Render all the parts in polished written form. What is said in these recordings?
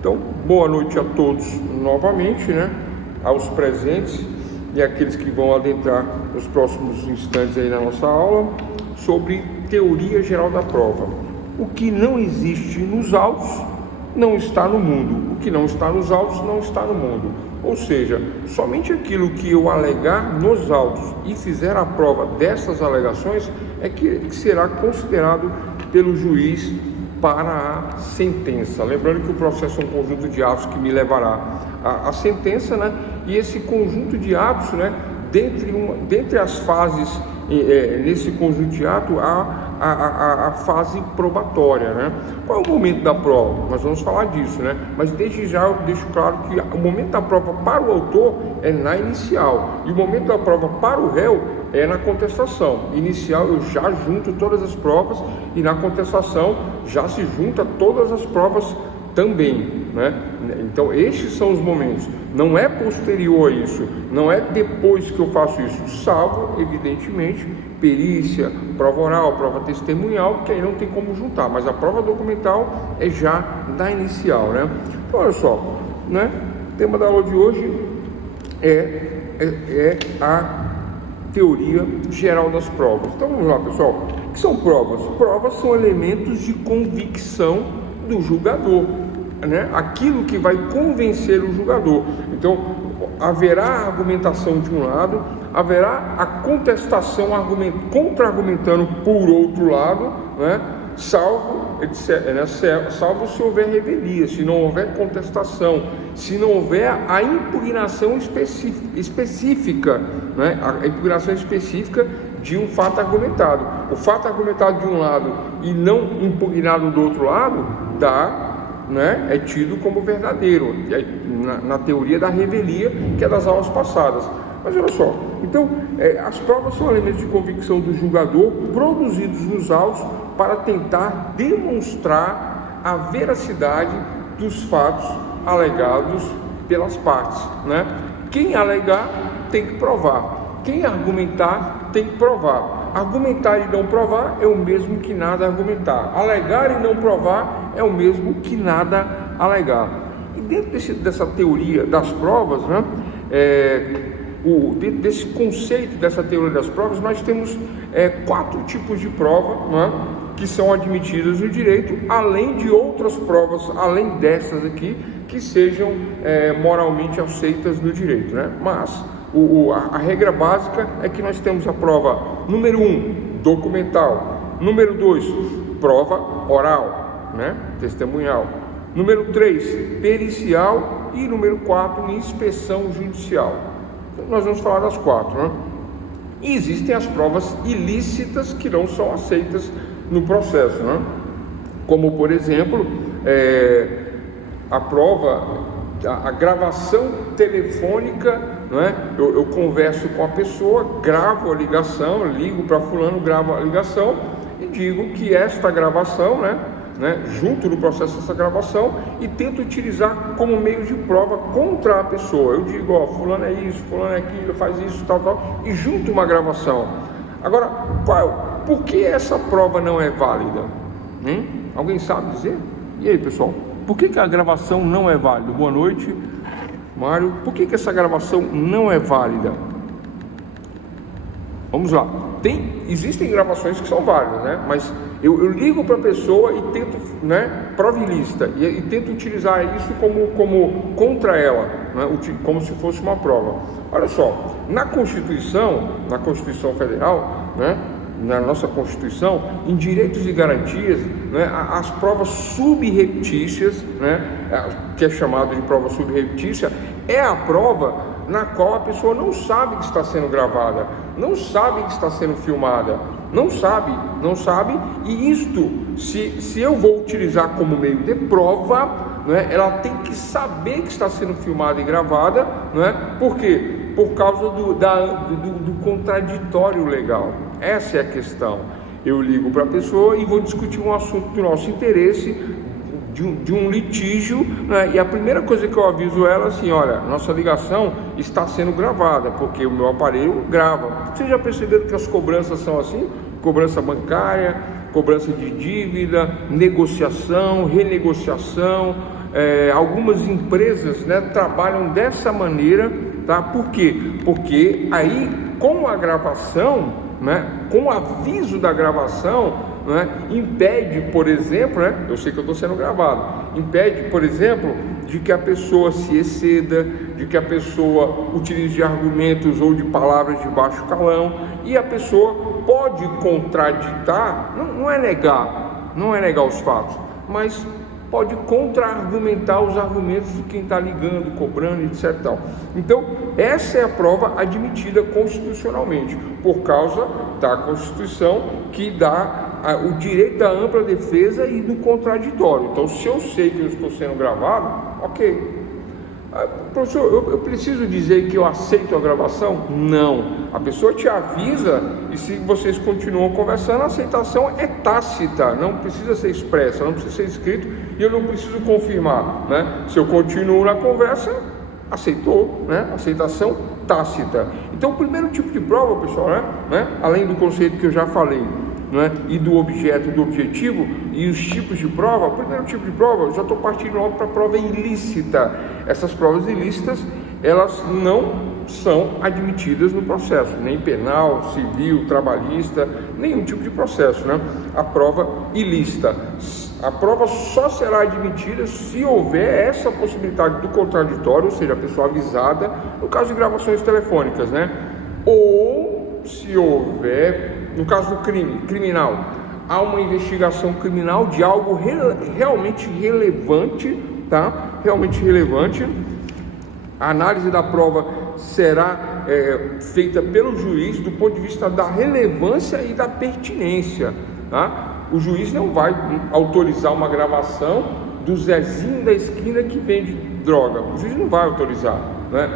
Então, boa noite a todos novamente, né? Aos presentes e aqueles que vão adentrar nos próximos instantes aí na nossa aula sobre teoria geral da prova. O que não existe nos autos não está no mundo. O que não está nos autos não está no mundo. Ou seja, somente aquilo que eu alegar nos autos e fizer a prova dessas alegações é que será considerado pelo juiz para a sentença. Lembrando que o processo é um conjunto de atos que me levará à sentença, né? E esse conjunto de atos, né? Dentre as fases, nesse conjunto de atos, a fase probatória, né? Qual é o momento da prova? Nós vamos falar disso, né? Mas desde já eu deixo claro que o momento da prova para o autor é na inicial e o momento da prova para o réu é na contestação. Inicial eu já junto todas as provas e na contestação já se junta todas as provas também, né? Então estes são os momentos, não é posterior a isso, não é depois que eu faço isso, salvo evidentemente perícia, prova oral, prova testemunhal, que aí não tem como juntar, mas a prova documental é já na inicial, né? Então olha só, né? O tema da aula de hoje é a teoria geral das provas. Então vamos lá, pessoal. O que são provas? Provas são elementos de convicção do julgador, né? Aquilo que vai convencer o julgador. Então haverá a argumentação de um lado, haverá a contestação contra-argumentando por outro lado, né? Salvo se houver revelia, se não houver contestação, se não houver a impugnação específica, né? A impugnação específica de um fato argumentado. O fato argumentado de um lado e não impugnado do outro lado né, é tido como verdadeiro, na teoria da revelia, que é das aulas passadas. Mas olha só, então as provas são elementos de convicção do julgador produzidos nos autos para tentar demonstrar a veracidade dos fatos alegados pelas partes, né? Quem alegar tem que provar, quem argumentar tem que provar. Argumentar e não provar é o mesmo que nada argumentar. Alegar e não provar é o mesmo que nada alegar. E dentro dessa teoria das provas, né, dentro desse conceito dessa teoria das provas, nós temos 4 tipos de prova, né, que são admitidas no direito, além de outras provas, além dessas aqui, que sejam moralmente aceitas no direito, né? Mas a regra básica é que nós temos a prova número 1, documental, número 2, prova oral, né? Testemunhal, número 3, pericial e número 4, inspeção judicial. Então, nós vamos falar das 4, né? E existem as provas ilícitas que não são aceitas no processo, né? Como por exemplo, a prova, a gravação telefônica, né? Eu converso com a pessoa, gravo a ligação, ligo para fulano, gravo a ligação e digo que esta gravação, né, junto no processo dessa gravação, e tento utilizar como meio de prova contra a pessoa. Eu digo, ó, fulano é isso, fulano é aquilo, faz isso, tal, e junto uma gravação. Agora, por que essa prova não é válida? Alguém sabe dizer? E aí, pessoal? Por que a gravação não é válida? Boa noite, Mário. Por que essa gravação não é válida? Vamos lá. Existem gravações que são válidas, né? Mas eu ligo para a pessoa e tento, né, prova ilícita, e tento utilizar isso como contra ela, né? Como se fosse uma prova. Olha só, na Constituição Federal, né, na nossa Constituição, em direitos e garantias, né, as provas subreptícias, né, que é chamado de prova subreptícia, é a prova na qual a pessoa não sabe que está sendo gravada, não sabe que está sendo filmada, não sabe, e isto, se eu vou utilizar como meio de prova, né, ela tem que saber que está sendo filmada e gravada, né? Por quê? Por causa do contraditório legal. Essa é a questão. Eu ligo para a pessoa e vou discutir um assunto do nosso interesse, de um litígio, né? E a primeira coisa que eu aviso ela é assim: olha, nossa ligação está sendo gravada, porque o meu aparelho grava. Vocês já perceberam que as cobranças são assim? Cobrança bancária, cobrança de dívida, negociação, renegociação, algumas empresas, né, trabalham dessa maneira, tá? Por quê? Porque aí, com a gravação, né, com o aviso da gravação, né, impede, por exemplo, né, eu sei que eu estou sendo gravado, impede, por exemplo, de que a pessoa se exceda, de que a pessoa utilize argumentos ou de palavras de baixo calão, e a pessoa pode contraditar, não é negar os fatos, mas pode contra-argumentar os argumentos de quem está ligando, cobrando, etc. Então, essa é a prova admitida constitucionalmente, por causa da Constituição, que dá o direito à ampla defesa e do contraditório. Então, se eu sei que eu estou sendo gravado, ok. Professor, eu preciso dizer que eu aceito a gravação? Não. A pessoa te avisa, e se vocês continuam conversando, a aceitação é tácita, não precisa ser expressa, não precisa ser escrito, e eu não preciso confirmar, né? Se eu continuo na conversa, aceitou, né? Aceitação tácita. Então, o primeiro tipo de prova, pessoal, né? Além do conceito que eu já falei, né, e do objeto, do objetivo e os tipos de prova, o primeiro tipo de prova, eu já estou partindo logo para a prova ilícita. Essas provas ilícitas, elas não são admitidas no processo, nem penal, civil, trabalhista, nenhum tipo de processo, né? A prova ilícita. A prova só será admitida se houver essa possibilidade do contraditório, ou seja, a pessoa avisada, no caso de gravações telefônicas, né? Ou se houver, no caso do criminal, há uma investigação criminal de algo realmente relevante, tá? Realmente relevante. A análise da prova será feita pelo juiz do ponto de vista da relevância e da pertinência, tá? O juiz não vai autorizar uma gravação do Zezinho da esquina que vende droga. O juiz não vai autorizar, né?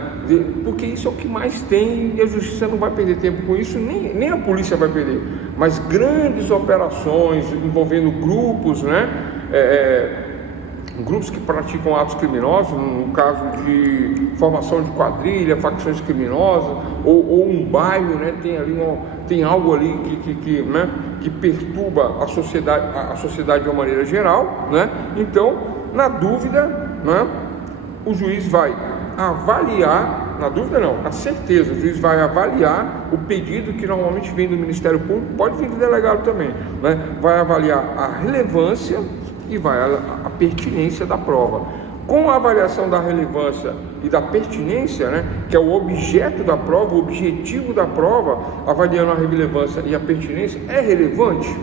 Porque isso é o que mais tem, e a justiça não vai perder tempo com isso, nem a polícia vai perder. Mas grandes operações envolvendo grupos, né? Grupos que praticam atos criminosos, no caso de formação de quadrilha, facções criminosas, ou um bairro, né? Tem algo ali né? Que perturba a sociedade de uma maneira geral, né? Então, na dúvida, né? O juiz vai avaliar, na dúvida não, na certeza, o juiz vai avaliar o pedido que normalmente vem do Ministério Público, pode vir do delegado também, né? Vai avaliar a relevância e vai a pertinência da prova. Com a avaliação da relevância e da pertinência, né, que é o objeto da prova, o objetivo da prova, avaliando a relevância e a pertinência, é relevante?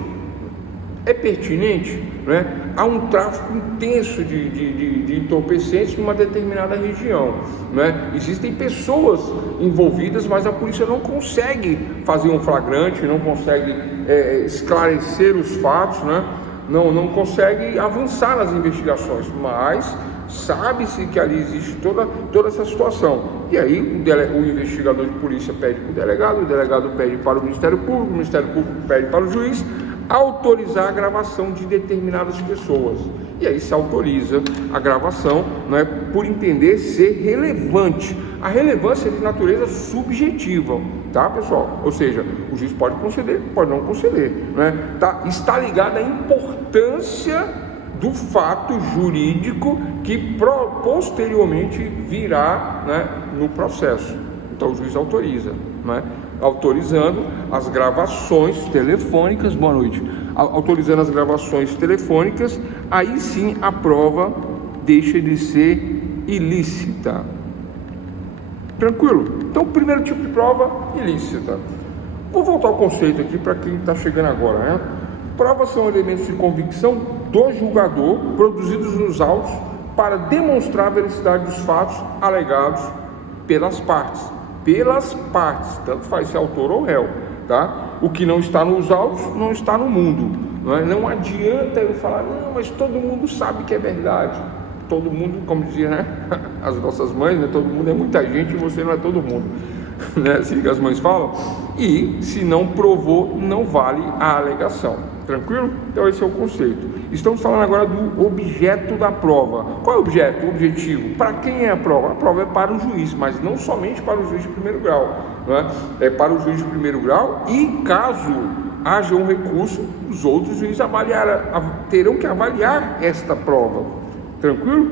É pertinente? Né? Há um tráfico intenso de entorpecentes numa determinada região, né? Existem pessoas envolvidas, mas a polícia não consegue fazer um flagrante, não consegue esclarecer os fatos, né? Não consegue avançar nas investigações, mas sabe-se que ali existe toda essa situação. E aí o investigador de polícia pede para o delegado pede para o Ministério Público pede para o juiz autorizar a gravação de determinadas pessoas. E aí se autoriza a gravação, né, por entender ser relevante. A relevância é de natureza subjetiva, tá, pessoal? Ou seja, o juiz pode conceder, pode não conceder, né? Está ligado à importância do fato jurídico que posteriormente virá, né, no processo. Então o juiz autoriza, né? Autorizando as gravações telefônicas, boa noite, autorizando as gravações telefônicas, aí sim a prova deixa de ser ilícita. Tranquilo? Então, primeiro tipo de prova, ilícita. Vou voltar ao conceito aqui para quem está chegando agora, né? Provas são elementos de convicção do julgador produzidos nos autos para demonstrar a veracidade dos fatos alegados pelas partes, tanto faz ser autor ou réu, tá? O que não está nos autos não está no mundo, não adianta eu falar, não, mas todo mundo sabe que é verdade. Todo mundo, como dizia, né, as nossas mães, né, todo mundo é muita gente e você não é todo mundo, né, assim que as mães falam. E se não provou, não vale a alegação. Tranquilo? Então esse é o conceito. Estamos falando agora do objeto da prova. Qual é o objeto, o objetivo? Para quem é a prova? A prova é para o juiz, mas não somente para o juiz de primeiro grau, né? É para o juiz de primeiro grau, e caso haja um recurso, os outros juízes terão que avaliar esta prova. Tranquilo?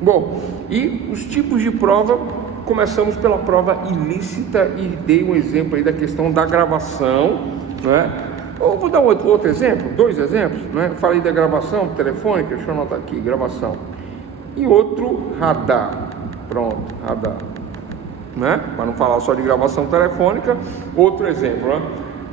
Bom, e os tipos de prova, começamos pela prova ilícita e dei um exemplo aí da questão da gravação, né? Eu vou dar outro exemplo, 2 exemplos, né? Falei da gravação telefônica, deixa eu anotar aqui, gravação. E outro, radar. Pronto, radar. Né? Para não falar só de gravação telefônica, outro exemplo, né?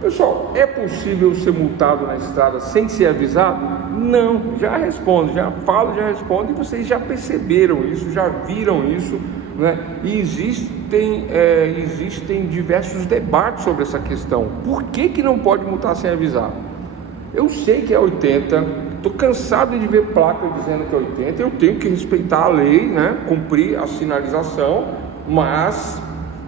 Pessoal, é possível ser multado na estrada sem ser avisado? Não, já respondo, já falo, já respondo, e vocês já perceberam isso, já viram isso, né? E existem diversos debates sobre essa questão. Por que não pode multar sem avisar? Eu sei que é 80, estou cansado de ver placa dizendo que é 80, eu tenho que respeitar a lei, né? Cumprir a sinalização, mas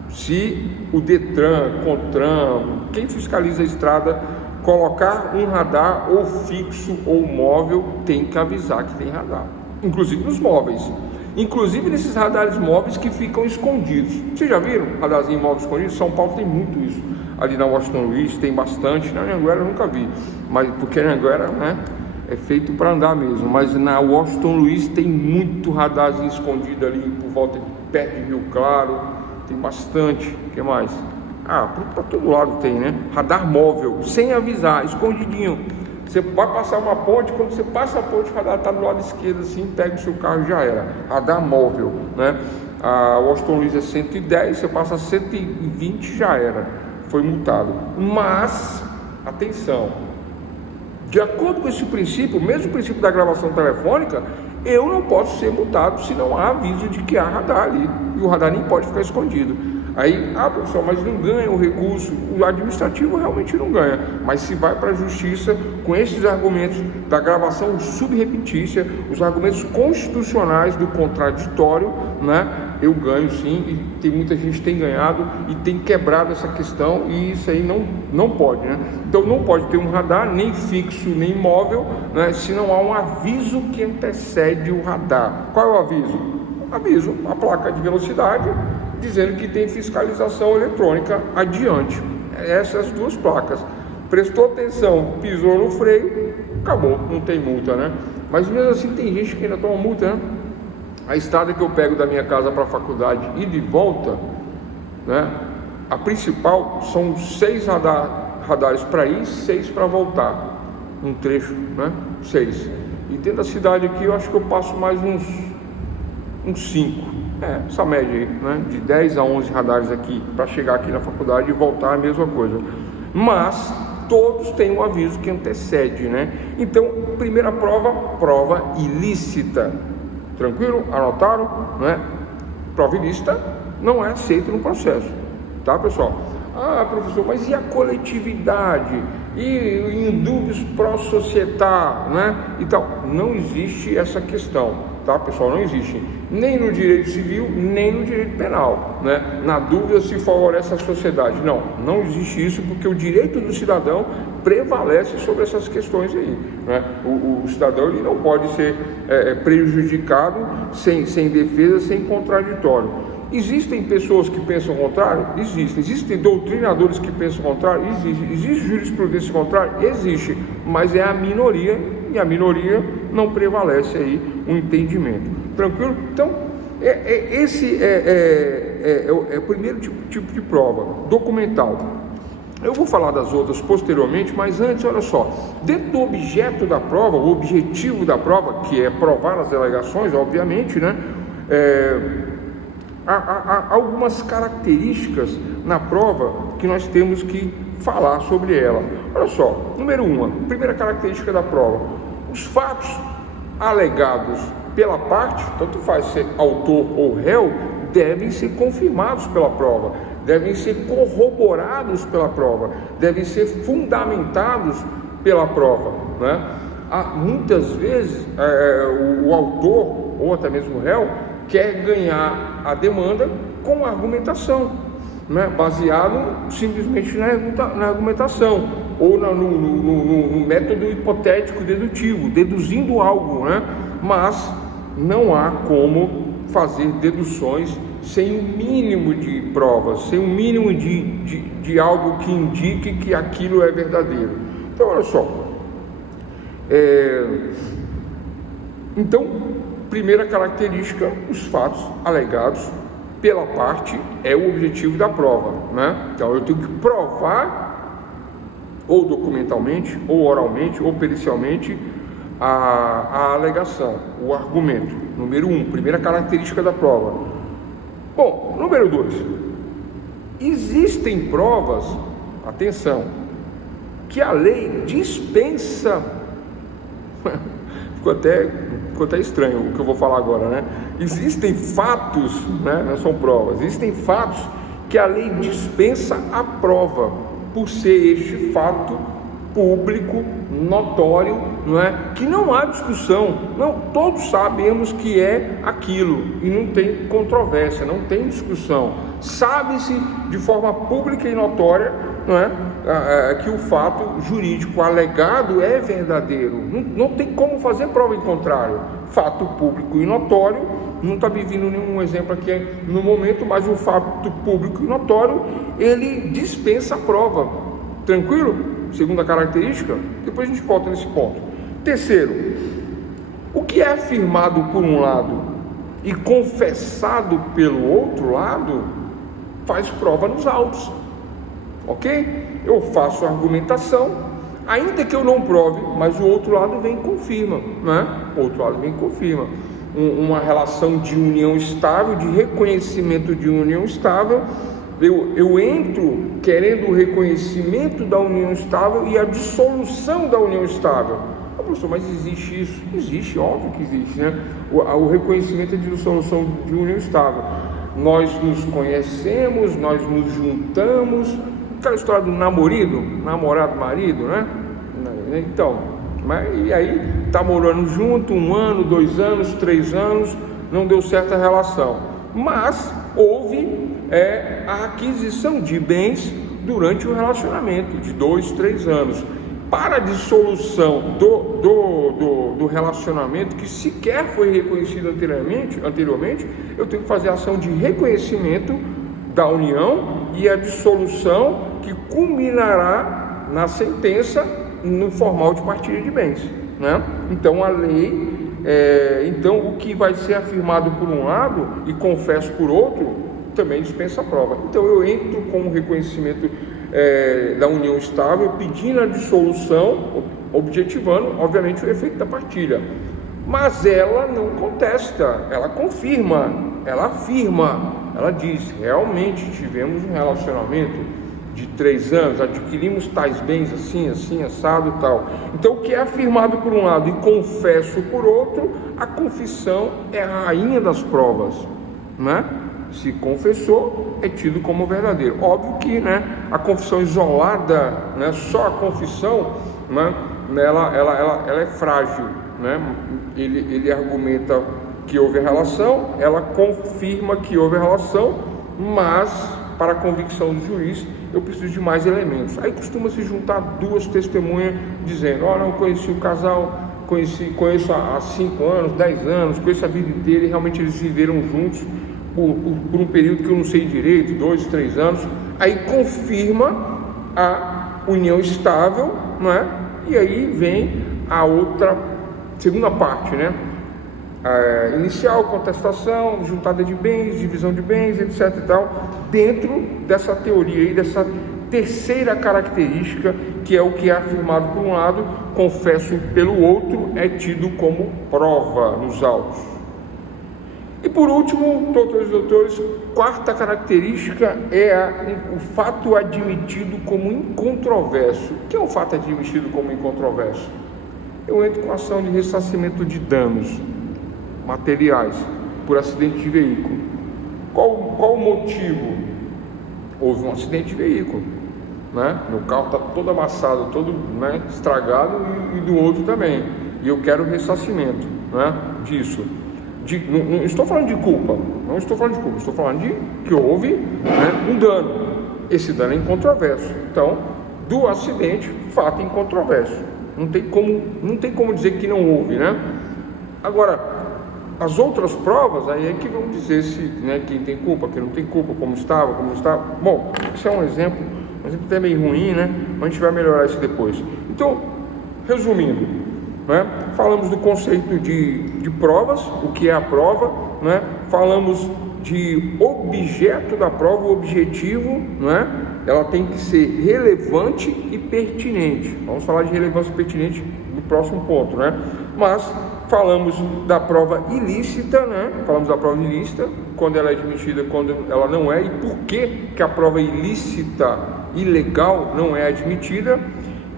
se o Detran, Contran, quem fiscaliza a estrada, colocar um radar ou fixo ou móvel, tem que avisar que tem radar, inclusive nos móveis, inclusive nesses radares móveis que ficam escondidos. Vocês já viram radarzinho móvel escondido? São Paulo tem muito isso, ali na Washington Luiz tem bastante, na Anhanguera eu nunca vi, mas porque a Anhanguera, né, é feito para andar mesmo, mas na Washington Luiz tem muito radarzinho escondido ali por volta de perto de Rio Claro. Tem bastante. O que mais? Para todo lado tem, né? Radar móvel, sem avisar, escondidinho. Você vai passar uma ponte, quando você passa a ponte, o radar está do lado esquerdo, assim, pega o seu carro e já era. Radar móvel, né? A Washington Luiz é 110, você passa 120, já era. Foi multado. Mas, atenção, de acordo com esse princípio, o mesmo princípio da gravação telefônica, eu não posso ser multado se não há aviso de que há radar ali, e o radar nem pode ficar escondido. Aí, professor, mas não ganha o recurso, o administrativo realmente não ganha, mas se vai para a justiça com esses argumentos da gravação subrepentícia, os argumentos constitucionais do contraditório, né? Eu ganho sim, e muita gente tem ganhado e tem quebrado essa questão, e isso aí não pode, né? Então não pode ter um radar, nem fixo, nem móvel, né? Se não há um aviso que antecede o radar. Qual é o aviso? Aviso, a placa de velocidade, dizendo que tem fiscalização eletrônica adiante. Essas 2 placas. Prestou atenção, pisou no freio, acabou, não tem multa, né? Mas mesmo assim tem gente que ainda toma multa, né? A estrada que eu pego da minha casa para a faculdade e de volta, né? A principal são 6 radares para ir, 6 para voltar. Um trecho, né? 6. E dentro da cidade aqui eu acho que eu passo mais uns 5. Essa média aí, né? De 10 a 11 radares aqui, para chegar aqui na faculdade e voltar a mesma coisa. Mas todos têm um aviso que antecede, né? Então, primeira prova ilícita. Tranquilo? Anotaram? Né? Prova ilícita não é aceita no processo. Tá, pessoal? Professor, mas e a coletividade? E indúbios pró-societar, né? E tal. Não existe essa questão, tá, pessoal? Não existe. Nem no direito civil, nem no direito penal, né? Na dúvida se favorece a sociedade. Não existe isso, porque o direito do cidadão prevalece sobre essas questões aí, né? O cidadão ele não pode ser prejudicado sem defesa, sem contraditório. Existem pessoas que pensam o contrário? Existem doutrinadores que pensam o contrário? Existe jurisprudência contrária? Existe, mas é a minoria, e a minoria não prevalece aí o entendimento. Tranquilo? Então, esse é o primeiro tipo de prova, documental. Eu vou falar das outras posteriormente, mas antes, olha só, dentro do objeto da prova, o objetivo da prova, que é provar as alegações, obviamente, né? Há algumas características na prova que nós temos que falar sobre ela. Olha só, número 1, primeira característica da prova: os fatos alegados pela parte, tanto faz ser autor ou réu, devem ser confirmados pela prova, devem ser corroborados pela prova, devem ser fundamentados pela prova, né? Muitas vezes o autor ou até mesmo o réu quer ganhar a demanda com argumentação, né? Baseado simplesmente na argumentação ou no método hipotético dedutivo, deduzindo algo, né? Mas não há como fazer deduções sem o mínimo de provas, sem o mínimo de algo que indique que aquilo é verdadeiro. Então, olha só. Então, primeira característica, os fatos alegados pela parte é o objetivo da prova, né? Então eu tenho que provar, ou documentalmente, ou oralmente, ou pericialmente, a alegação, o argumento. Número 1, primeira característica da prova. Bom, número 2, existem provas, atenção, que a lei dispensa. Ficou até estranho o que eu vou falar agora, né? Existem fatos, né? Não são provas, existem fatos que a lei dispensa a prova, por ser este fato público, notório, não é? Que não há discussão, não, todos sabemos que é aquilo e não tem controvérsia, não tem discussão, sabe-se de forma pública e notória, não é? Que o fato jurídico alegado é verdadeiro, não tem como fazer prova em contrário. Fato público e notório, não está me vindo nenhum exemplo aqui no momento, mas o fato público e notório, ele dispensa a prova. Tranquilo? Segunda característica, depois a gente volta nesse ponto. Terceiro, o que é afirmado por um lado e confessado pelo outro lado, faz prova nos autos, ok? Eu faço a argumentação, ainda que eu não prove, mas o outro lado vem e confirma, né? O outro lado vem e confirma. Uma relação de união estável, de reconhecimento de união estável. Eu entro querendo o reconhecimento da união estável e a dissolução da união estável. Professor, mas existe isso? Existe, óbvio que existe, né? O reconhecimento e a dissolução de união estável. Nós nos conhecemos, nós nos juntamos. Aquela história do namorado, marido, né? Então, e aí tá morando junto 1 ano, 2 anos, 3 anos, não deu certa relação. Mas houve a aquisição de bens durante o relacionamento de 2, 3 anos. Para a dissolução do relacionamento, que sequer foi reconhecido anteriormente, eu tenho que fazer a ação de reconhecimento da união e a dissolução, que culminará na sentença no formal de partilha de bens, né? Então a lei, então o que vai ser afirmado por um lado e confesso por outro, também dispensa a prova. Então eu entro com o reconhecimento da união estável, pedindo a dissolução, objetivando, obviamente, o efeito da partilha. Mas ela não contesta, ela confirma, ela afirma, ela diz: realmente tivemos um relacionamento de 3 anos, adquirimos tais bens assim, assim, assado e tal. Então o que é afirmado por um lado e confesso por outro, a confissão é a rainha das provas, né? Se confessou, é tido como verdadeiro. Óbvio que, né, a confissão isolada, né, só a confissão, né, ela é frágil, né? Ele argumenta que houve a relação, ela confirma que houve a relação, mas para a convicção do juiz eu preciso de mais elementos. Aí costuma se juntar 2 testemunhas dizendo: não conheci o casal, conheço há 5 anos, 10 anos, conheço a vida inteira, e realmente eles viveram juntos por um período que eu não sei direito, 2, 3 anos. Aí confirma a união estável, não é? E aí vem a outra, segunda parte, né? Inicial, contestação, juntada de bens, divisão de bens, etc e tal, dentro dessa teoria aí, dessa terceira característica, que é o que é afirmado por um lado, confesso pelo outro, é tido como prova nos autos. E por último, doutores, quarta característica é o fato admitido como incontroverso. O que é o fato admitido como incontroverso? Eu entro com ação de ressarcimento de danos materiais por acidente de veículo. Qual o motivo? Houve um acidente de veículo, né? Meu carro está todo amassado, todo, né, estragado, e do outro também, e eu quero ressarcimento, né, disso. Não estou falando de culpa, estou falando de que houve, né, um dano. Esse dano é incontroverso. Então, do acidente, fato incontroverso. Não tem como dizer que não houve, né? Agora, as outras provas, aí é que vão dizer se, né, quem tem culpa, quem não tem culpa, como estava. Bom, isso é um exemplo até meio ruim, né? Mas a gente vai melhorar isso depois. Então, resumindo, né? Falamos do conceito de provas, o que é a prova, né? Falamos de objeto da prova, o objetivo, né? Ela tem que ser relevante e pertinente. Vamos falar de relevância e pertinente no próximo ponto, né? Mas falamos da prova ilícita, né? Falamos da prova ilícita, quando ela é admitida, quando ela não é, e por que a prova ilícita, ilegal, não é admitida.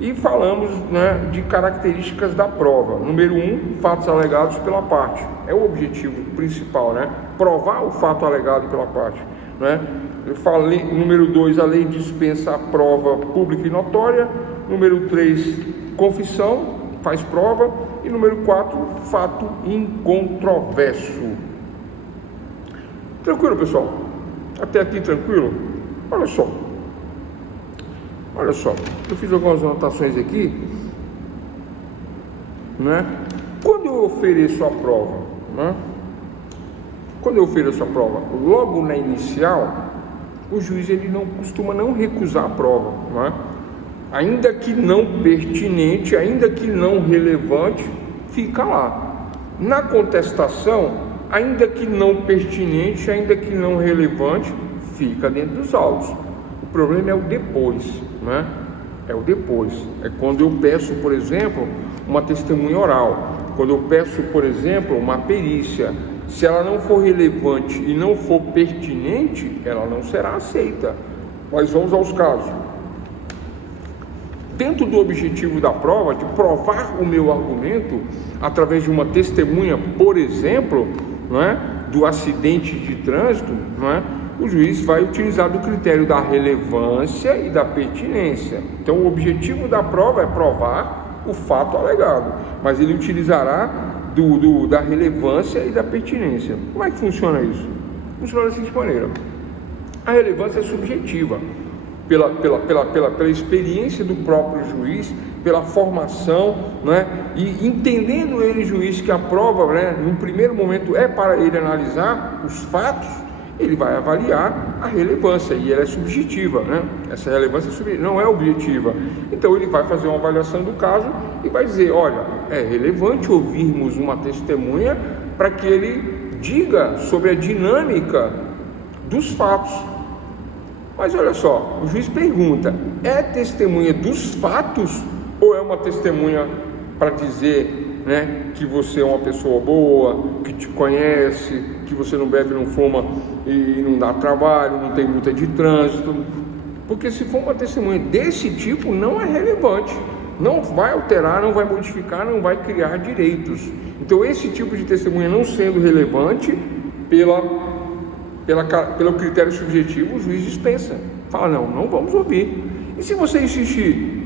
E falamos, né, de características da prova. Número 1, fatos alegados pela parte. É o objetivo principal, né? Provar o fato alegado pela parte, né? Eu falei, número 2, a lei dispensa a prova pública e notória. Número 3, confissão, faz prova. E número 4, fato incontroverso. Tranquilo, pessoal? Até aqui tranquilo? Olha só, eu fiz algumas anotações aqui, né? Quando eu ofereço a prova, né? Logo na inicial, o juiz ele não costuma não recusar a prova, né? Ainda que não pertinente, ainda que não relevante, fica lá. Na contestação, ainda que não pertinente, ainda que não relevante, fica dentro dos autos. O problema é o depois, né? É o depois. É quando eu peço, por exemplo, uma testemunha oral. Quando eu peço, por exemplo, uma perícia. Se ela não for relevante e não for pertinente, ela não será aceita. Mas vamos aos casos. Dentro do objetivo da prova, de provar o meu argumento, através de uma testemunha, por exemplo, não é, do acidente de trânsito, não é, o juiz vai utilizar do critério da relevância e da pertinência. Então, o objetivo da prova é provar o fato alegado, mas ele utilizará da relevância e da pertinência. Como é que funciona isso? Funciona da seguinte maneira: a relevância é subjetiva, pela experiência do próprio juiz, pela formação, né? E entendendo ele, juiz, que a prova, né, num primeiro momento é para ele analisar os fatos, ele vai avaliar a relevância, e ela é subjetiva, né? Essa relevância não é objetiva. Então ele vai fazer uma avaliação do caso e vai dizer: olha, é relevante ouvirmos uma testemunha para que ele diga sobre a dinâmica dos fatos. Mas olha só, o juiz pergunta: é testemunha dos fatos ou é uma testemunha para dizer, né, que você é uma pessoa boa, que te conhece, que você não bebe, não fuma e não dá trabalho, não tem multa de trânsito? Porque se for uma testemunha desse tipo, não é relevante, não vai alterar, não vai modificar, não vai criar direitos. Então esse tipo de testemunha não sendo relevante pelo critério subjetivo, o juiz dispensa, fala: não vamos ouvir. E se você insistir,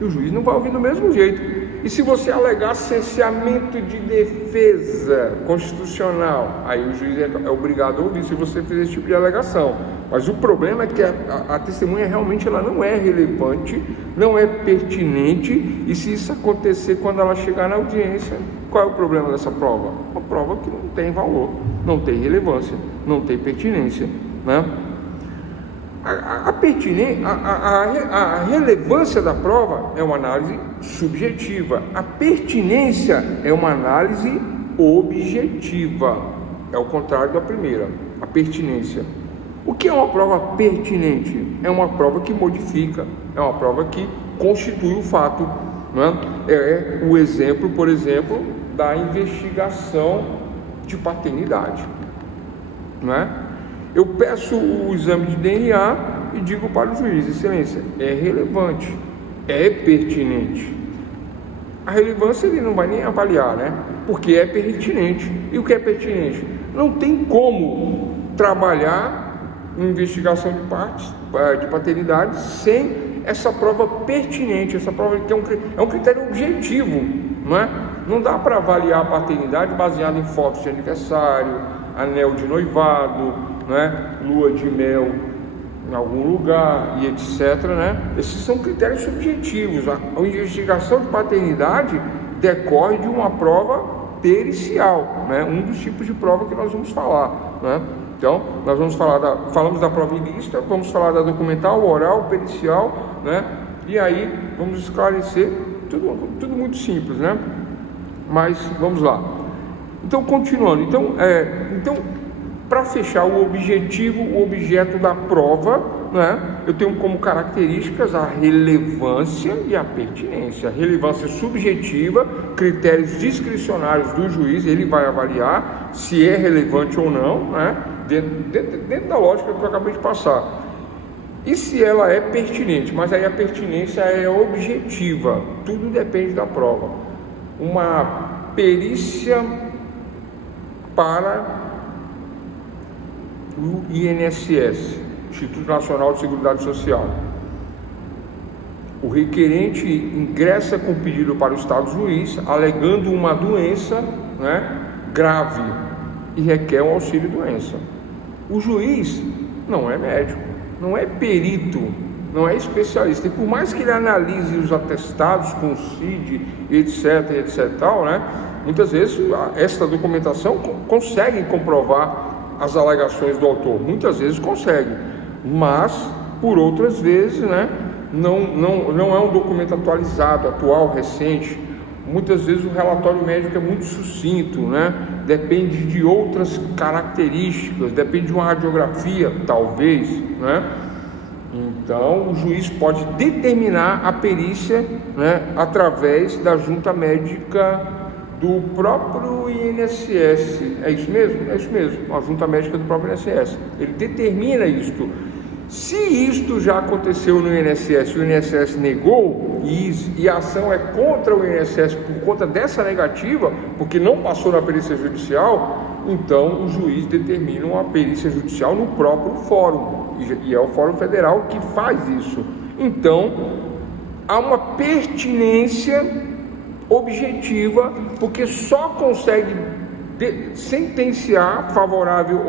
o juiz não vai ouvir do mesmo jeito. E se você alegar cerceamento de defesa constitucional, aí o juiz é obrigado a ouvir se você fizer esse tipo de alegação. Mas o problema é que a testemunha realmente ela não é relevante, não é pertinente, e se isso acontecer quando ela chegar na audiência, qual é o problema dessa prova? Uma prova que não tem valor, não tem relevância, não tem pertinência, né? A relevância da prova é uma análise subjetiva, a pertinência é uma análise objetiva, é o contrário da primeira, a pertinência. O que é uma prova pertinente? É uma prova que modifica, é uma prova que constitui o fato, né? É o exemplo, por exemplo, da investigação de paternidade, né? Eu peço o exame de DNA e digo para o juiz: excelência, é relevante, é pertinente. A relevância ele não vai nem avaliar, né? Porque é pertinente. E o que é pertinente? Não tem como trabalhar em investigação de paternidade sem essa prova pertinente, essa prova que é um critério objetivo, não é? Não dá para avaliar a paternidade baseada em fotos de aniversário, anel de noivado, né, lua de mel em algum lugar e etc, né? Esses são critérios subjetivos. A investigação de paternidade decorre de uma prova pericial, né? Um dos tipos de prova que nós vamos falar, né? Então, nós vamos falamos da prova ilícita, vamos falar da documental, oral, pericial, né? E aí vamos esclarecer tudo muito simples, né? Mas vamos lá. Então, continuando. Então, para fechar o objetivo, o objeto da prova, né, eu tenho como características a relevância e a pertinência. A relevância subjetiva, critérios discricionários do juiz, ele vai avaliar se é relevante ou não, né, dentro da lógica que eu acabei de passar. E se ela é pertinente, mas aí a pertinência é objetiva, tudo depende da prova. Uma perícia para o INSS, Instituto Nacional de Seguridade Social. O requerente ingressa com pedido para o Estado juiz, alegando uma doença, né, grave e requer um auxílio-doença. O juiz não é médico, não é perito, não é especialista. E por mais que ele analise os atestados com o CID, etc, tal, né, muitas vezes esta documentação consegue comprovar as alegações do autor, muitas vezes consegue, mas por outras vezes, né, não é um documento atualizado, atual, recente. Muitas vezes o relatório médico é muito sucinto, né, depende de outras características, depende de uma radiografia, talvez, né. Então o juiz pode determinar a perícia, né, através da junta médica do próprio INSS. É isso mesmo? É isso mesmo, a junta médica do próprio INSS. Ele determina isto. Se isto já aconteceu no INSS, o INSS negou e a ação é contra o INSS por conta dessa negativa, porque não passou na perícia judicial, então o juiz determina uma perícia judicial no próprio fórum, e é o Fórum Federal que faz isso. Então há uma pertinência objetiva, porque só consegue sentenciar favorável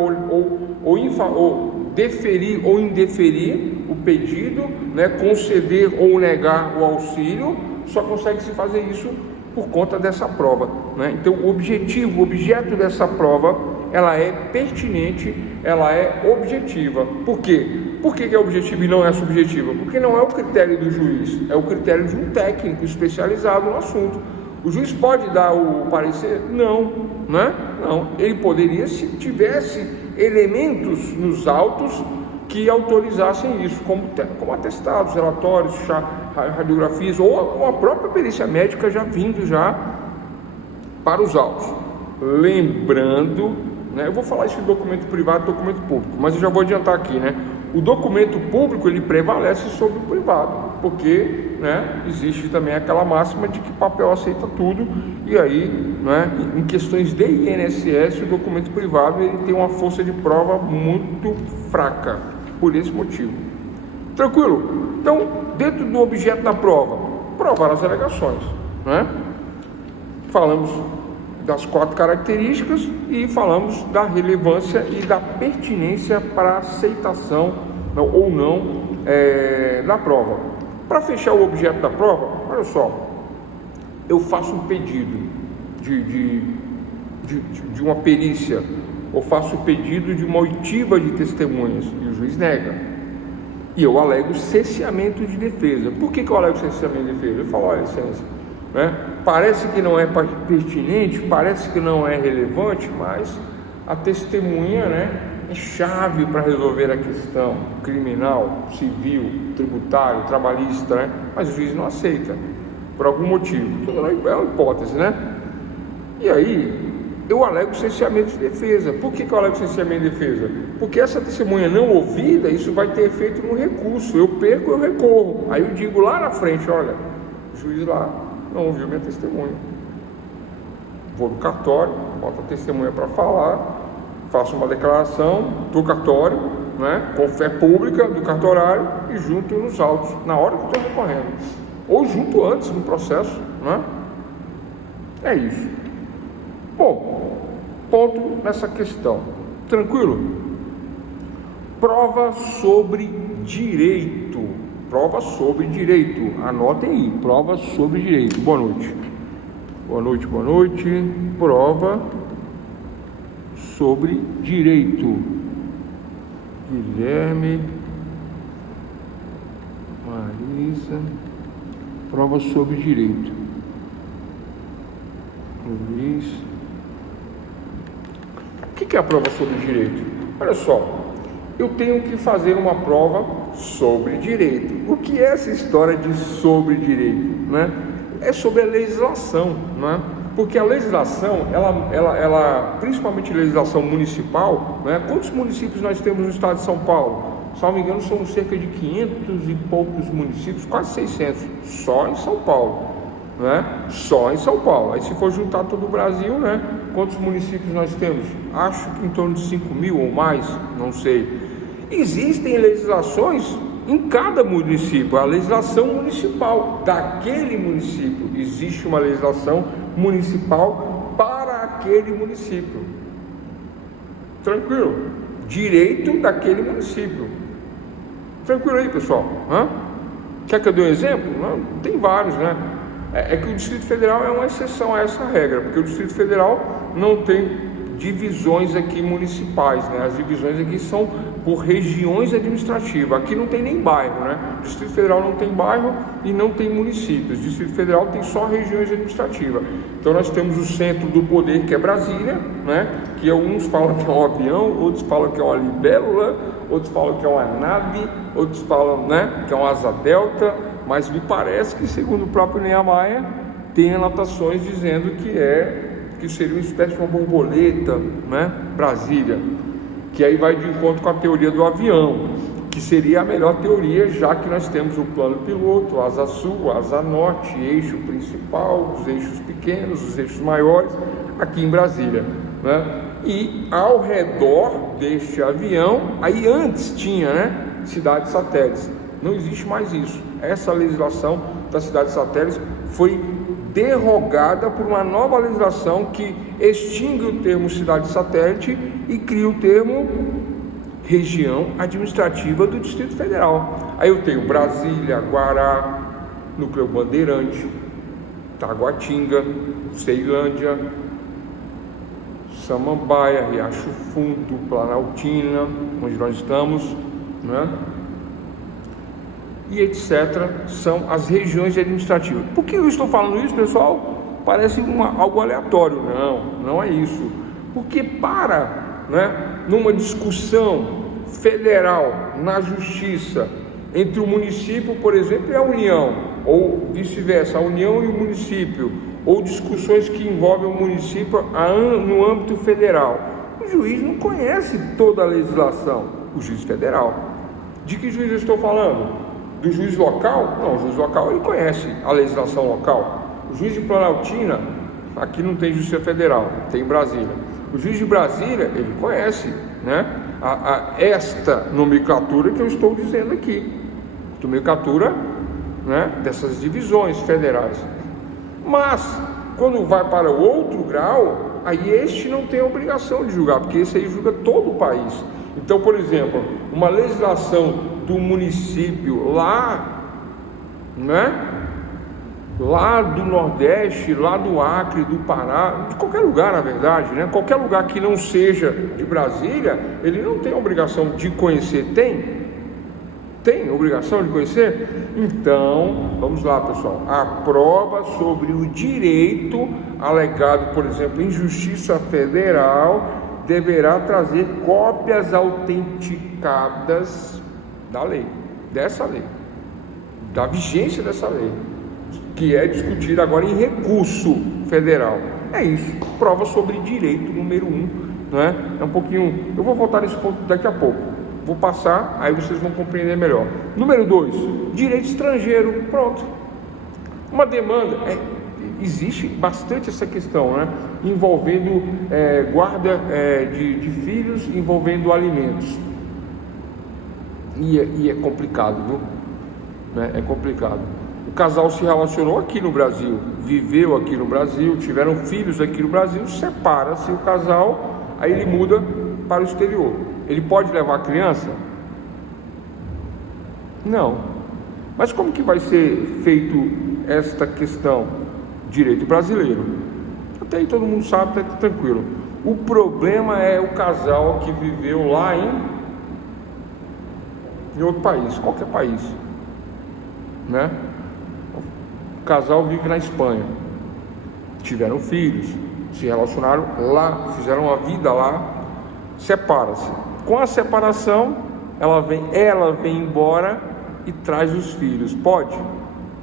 ou deferir ou indeferir o pedido, né, conceder ou negar o auxílio, só consegue se fazer isso por conta dessa prova, né? Então o objeto dessa prova, ela é pertinente, ela é objetiva. Por quê? Por que é objetiva e não é subjetiva? Porque não é o critério do juiz, é o critério de um técnico especializado no assunto. O juiz pode dar o parecer? Não, né? Não. Ele poderia, se tivesse elementos nos autos que autorizassem isso, como atestados, relatórios, radiografias, ou a própria perícia médica já vindo já para os autos. Lembrando, né, eu vou falar isso de documento privado e documento público, mas eu já vou adiantar aqui, né? O documento público, ele prevalece sobre o privado, porque, né, existe também aquela máxima de que papel aceita tudo, e aí, né, em questões de INSS, o documento privado ele tem uma força de prova muito fraca, por esse motivo. Tranquilo? Então, dentro do objeto da prova, provar as alegações, né? Falamos das 4 características e falamos da relevância e da pertinência para a aceitação ou não da prova. Para fechar o objeto da prova, olha só, eu faço um pedido de uma perícia, ou faço o pedido de uma oitiva de testemunhas e o juiz nega, e eu alego cesseamento de defesa. Por que eu alego cesseamento de defesa? Eu falo, olha, licença, né? Parece que não é pertinente, parece que não é relevante, mas a testemunha, né, é chave para resolver a questão criminal, civil, tributário, trabalhista, né? Mas o juiz não aceita, por algum motivo. É uma hipótese, né? E aí eu alego cesseamento de defesa. Por que eu alego cesseamento de defesa? Porque essa testemunha não ouvida, isso vai ter efeito no recurso. Eu perco, eu recorro. Aí eu digo lá na frente, olha, o juiz lá não ouviu minha testemunha. Vou no cartório, boto a testemunha para falar, faço uma declaração do cartório, né, com fé pública do cartorário, e junto nos autos, na hora que estou recorrendo. Ou junto antes no processo, né? É isso. Bom, ponto nessa questão. Tranquilo? Prova sobre direito. Prova sobre direito. Anotem aí. Prova sobre direito. Boa noite. Boa noite, boa noite. Prova sobre direito. Guilherme, Marisa. Prova sobre direito. Luiz. O que é a prova sobre direito? Olha só, eu tenho que fazer uma prova sobre direito. O que é essa história de sobre direito, né? É sobre a legislação, né? Porque a legislação, ela principalmente a legislação municipal, né? Quantos municípios nós temos no estado de São Paulo? Se não me engano, são cerca de 500 e poucos municípios, quase 600, só em São Paulo, né? Só em São Paulo. Aí se for juntar todo o Brasil, né? Quantos municípios nós temos? Acho que em torno de 5.000 ou mais, não sei. Existem legislações em cada município, a legislação municipal daquele município. Existe uma legislação municipal para aquele município. Tranquilo? Direito daquele município. Tranquilo aí, pessoal? Quer que eu dê um exemplo? Não, tem vários, né? É que o Distrito Federal é uma exceção a essa regra, porque o Distrito Federal não tem divisões aqui municipais, né? As divisões aqui são por regiões administrativas. Aqui não tem nem bairro, né? O Distrito Federal não tem bairro e não tem municípios. O Distrito Federal tem só regiões administrativas. Então nós temos o centro do poder, que é Brasília, né? Que uns falam que é um avião, outros falam que é uma libélula, outros falam que é uma nave, outros falam, né, que é uma asa delta, mas me parece que, segundo o próprio Niemeyer, tem anotações dizendo que seria uma espécie de uma borboleta, né? Brasília, que aí vai de encontro com a teoria do avião, que seria a melhor teoria, já que nós temos o plano piloto, asa sul, asa norte, eixo principal, os eixos pequenos, os eixos maiores, aqui em Brasília, né? E ao redor deste avião, aí antes tinha, né, cidades satélites. Não existe mais isso. Essa legislação das cidades satélites foi derrogada por uma nova legislação que extingue o termo cidade satélite e cria o termo região administrativa do Distrito Federal. Aí eu tenho Brasília, Guará, Núcleo Bandeirante, Taguatinga, Ceilândia, Samambaia, Riacho Fundo, Planaltina, onde nós estamos, né? E etc. São as regiões administrativas. Por que eu estou falando isso, pessoal? Parece algo aleatório. Não é isso. Porque numa discussão federal na justiça entre o município, por exemplo, e a União, ou vice-versa, a União e o município, ou discussões que envolvem o município no âmbito federal, o juiz não conhece toda a legislação, o juiz federal. De que juiz eu estou falando? Do juiz local? Não, o juiz local ele conhece a legislação local. O juiz de Planaltina, aqui não tem justiça federal, tem em Brasília. O juiz de Brasília, ele conhece, né, esta nomenclatura que eu estou dizendo aqui, nomenclatura, né, dessas divisões federais. Mas, quando vai para o outro grau, aí este não tem a obrigação de julgar, porque esse aí julga todo o país. Então, por exemplo, uma legislação do município lá, né, lá do Nordeste, lá do Acre, do Pará, de qualquer lugar, na verdade, né, qualquer lugar que não seja de Brasília, ele não tem a obrigação de conhecer. Tem obrigação de conhecer? Então, vamos lá, pessoal. A prova sobre o direito alegado, por exemplo, em Justiça Federal, deverá trazer cópias autenticadas da lei, dessa lei, da vigência dessa lei, que é discutida agora em recurso federal. É isso, prova sobre direito número 1, né? É um pouquinho, eu vou voltar nesse ponto daqui a pouco, vou passar, aí vocês vão compreender melhor. Número 2, direito estrangeiro. Pronto, uma demanda, existe bastante essa questão, né? Envolvendo guarda de filhos, envolvendo alimentos. E é complicado, viu? Né? É complicado. O casal se relacionou aqui no Brasil, viveu aqui no Brasil, tiveram filhos aqui no Brasil, separa-se o casal, aí ele muda para o exterior. Ele pode levar a criança? Não. Mas como que vai ser feito esta questão? Direito brasileiro. Até aí todo mundo sabe, está tranquilo. O problema é o casal que viveu lá em outro país, qualquer país, né? O casal vive na Espanha. tiveram filhos, se relacionaram lá, fizeram uma vida lá, separa-se. Com a separação, ela vem embora e traz os filhos. Pode?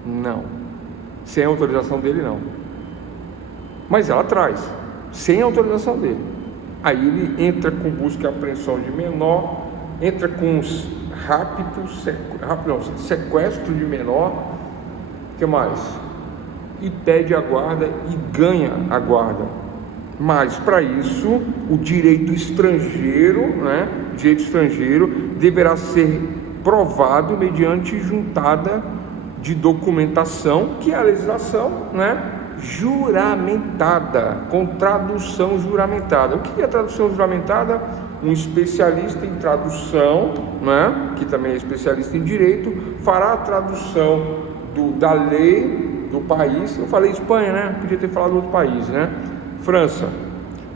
Não. Sem autorização dele, não. Mas ela traz, sem autorização dele. Aí ele entra com busca e apreensão de menor, entra com os sequestro de menor, o que mais? E pede a guarda e ganha a guarda. Mas para isso, o direito estrangeiro, né? O direito estrangeiro deverá ser provado mediante juntada de documentação, que é a legislação, né? Juramentada, com tradução juramentada. O que é tradução juramentada? Um especialista em tradução, né, que também é especialista em direito, fará a tradução da lei do país. Eu falei Espanha, né? Podia ter falado outro país, né? França.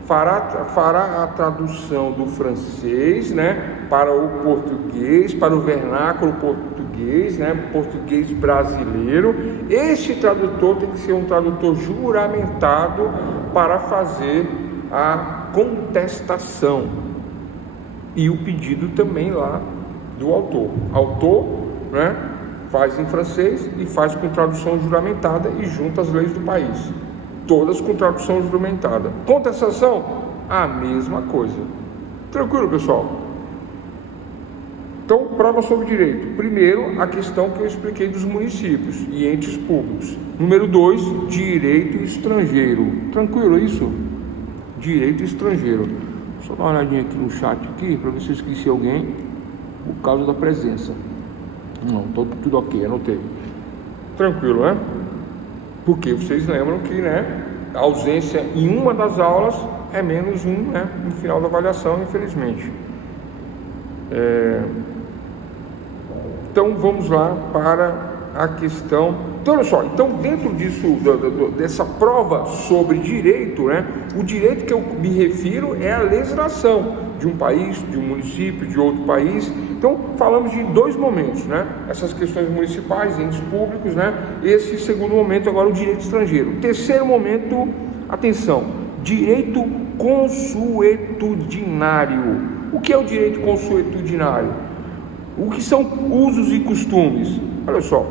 Fará a tradução do francês, né, para o português, para o vernáculo português, né, português brasileiro. Este tradutor tem que ser um tradutor juramentado para fazer a contestação e o pedido também lá do autor. Autor, né, faz em francês e faz com tradução juramentada e junta as leis do país. Todas com tradução juramentada. Contestação, a mesma coisa. Tranquilo, pessoal? Então, prova sobre direito. Primeiro, a questão que eu expliquei dos municípios e entes públicos. Número 2, direito estrangeiro. Tranquilo isso? Direito estrangeiro. Deixa eu dar uma olhadinha aqui no chat aqui, para ver se eu esqueci alguém por causa da presença. Não, tudo ok, anotei. Tranquilo, né? Porque vocês lembram que, né, a ausência em uma das aulas é menos um, né, no final da avaliação, infelizmente. Então vamos lá para a questão. Então olha só, então dentro disso, dessa prova sobre direito, né, o direito que eu me refiro é a legislação de um país, de um município, de outro país. Então falamos de dois momentos, né, essas questões municipais, entes públicos, né, esse segundo momento agora o direito estrangeiro. Terceiro momento, atenção, direito consuetudinário. O que é o direito consuetudinário? O que são usos e costumes? Olha só,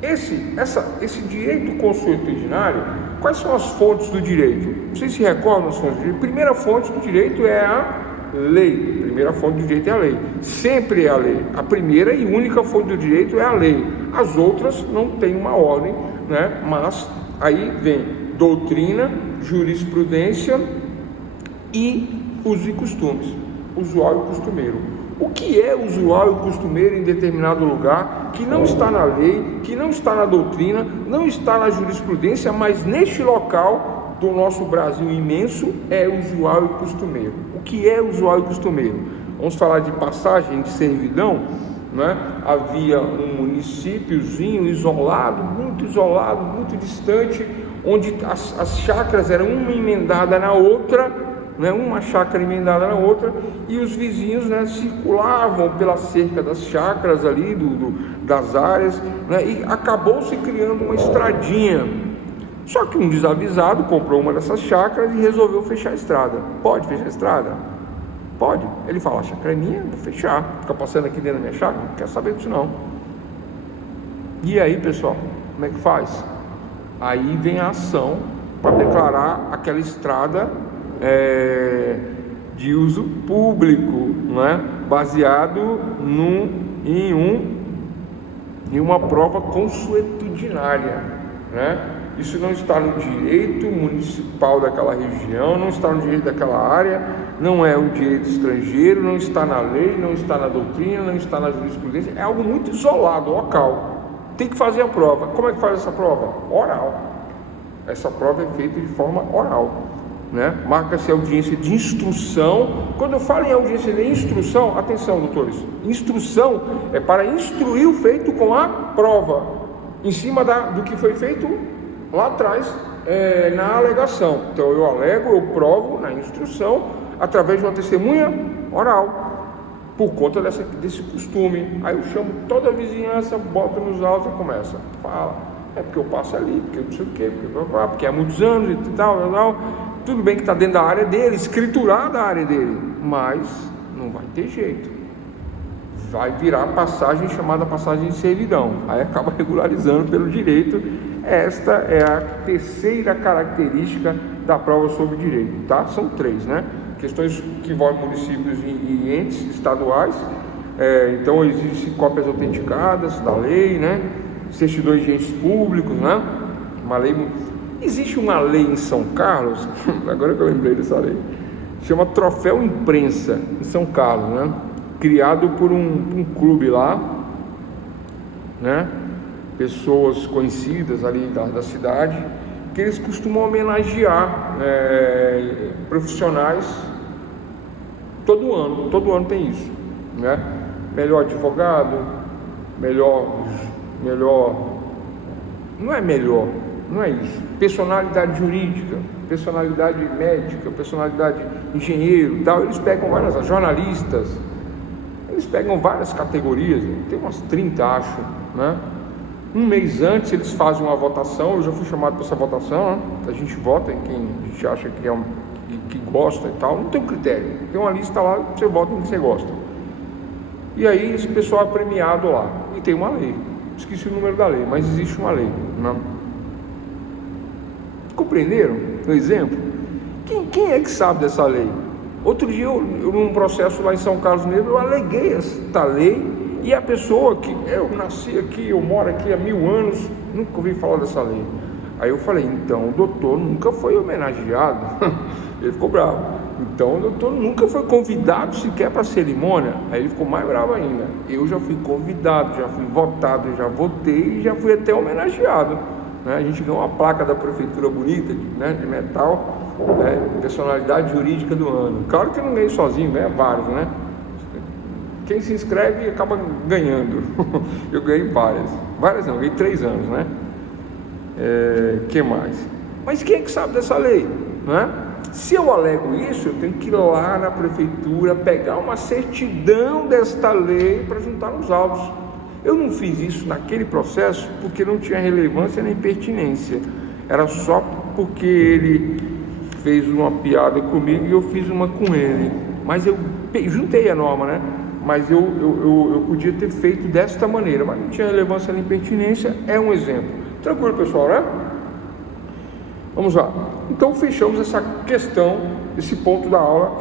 esse direito consuetudinário, quais são as fontes do direito? Vocês se recordam das fontes do direito? Primeira fonte do direito é a lei. Primeira fonte do direito é a lei. Sempre é a lei. A primeira e única fonte do direito é a lei. As outras não têm uma ordem, né? Mas aí vem doutrina, jurisprudência e usos e costumes. Usual e costumeiro. O que é usual e costumeiro em determinado lugar, que não está na lei, que não está na doutrina, não está na jurisprudência, mas neste local do nosso Brasil imenso é usual e costumeiro. O que é usual e costumeiro? Vamos falar de passagem de servidão, né? Havia um municípiozinho isolado, muito distante, onde as chácaras eram uma emendada na outra, né, uma chácara emendada na outra, e os vizinhos, né, circulavam pela cerca das chácaras ali, das áreas, né, e acabou se criando uma estradinha. Só que um desavisado comprou uma dessas chácaras e resolveu fechar a estrada. Pode fechar a estrada? Pode. Ele fala, a chácara é minha, vou fechar. Fica passando aqui dentro da minha chácara? Não quero saber disso não. E aí, pessoal, como é que faz? Aí vem a ação para declarar aquela estrada de uso público, não é? Baseado em uma prova consuetudinária, né? Isso não está no direito municipal daquela região, não está no direito daquela área, não é o direito estrangeiro, não está na lei, não está na doutrina, não está na jurisprudência, é algo muito isolado, local. Tem que fazer a prova. Como é que faz essa prova? Oral. Essa prova é feita de forma oral, né? Marca-se audiência de instrução. Quando eu falo em audiência de instrução, atenção, doutores, instrução é para instruir o feito com a prova, em cima do que foi feito lá atrás, na alegação. Então eu alego, eu provo na instrução através de uma testemunha oral, por conta desse costume. Aí eu chamo toda a vizinhança, boto nos autos e começa, fala, É porque eu passo ali, porque eu não sei o quê, porque há muitos anos e tal. Tudo bem que está dentro da área dele, escriturada a área dele, mas não vai ter jeito. Vai virar passagem chamada passagem de servidão. Aí acaba regularizando pelo direito. Esta é a terceira característica da prova sobre direito, tá? São 3, né? Questões que envolvem municípios e entes estaduais. Então existem cópias autenticadas da lei, né? Certidões de entes públicos, né? Uma lei. Existe uma lei em São Carlos, agora que eu lembrei dessa lei, chama Troféu Imprensa em São Carlos, né? Criado por um clube lá, né? Pessoas conhecidas ali da cidade, que eles costumam homenagear profissionais todo ano tem isso, né? Melhor advogado, não é isso, personalidade jurídica, personalidade médica, personalidade engenheiro, tal. Eles pegam várias, jornalistas, eles pegam várias categorias, tem umas 30, acho, né? Um mês antes eles fazem uma votação. Eu já fui chamado para essa votação, né? A gente vota em quem a gente acha que gosta e tal. Não tem um critério, tem uma lista lá, você vota em quem você gosta. E aí esse pessoal é premiado lá. E tem uma lei, esqueci o número da lei, mas existe uma lei, né? Compreenderam o exemplo? Quem é que sabe dessa lei? Outro dia eu num processo lá em São Carlos mesmo, eu aleguei esta lei. E a pessoa que eu nasci aqui, eu moro aqui há 1000 anos, nunca ouvi falar dessa lei. Aí eu falei, então o doutor nunca foi homenageado. Ele ficou bravo. Então o doutor nunca foi convidado sequer para a cerimônia. Aí ele ficou mais bravo ainda. Eu já fui convidado, já fui votado, já votei e já fui até homenageado, né? A gente ganhou uma placa da prefeitura bonita, né, de metal, né, personalidade jurídica do ano. Claro que eu não ganhei sozinho, ganha vários, né? Quem se inscreve acaba ganhando. Eu ganhei várias não, ganhei 3 anos, né? Que mais? Mas quem é que sabe dessa lei, né? Se eu alego isso, eu tenho que ir lá na prefeitura pegar uma certidão desta lei para juntar nos autos. Eu não fiz isso naquele processo porque não tinha relevância nem pertinência. Era só porque ele fez uma piada comigo e eu fiz uma com ele. Mas eu juntei a norma, né? Mas eu podia ter feito desta maneira, mas não tinha relevância nem pertinência. É um exemplo. Tranquilo, pessoal, né? Vamos lá. Então fechamos essa questão, esse ponto da aula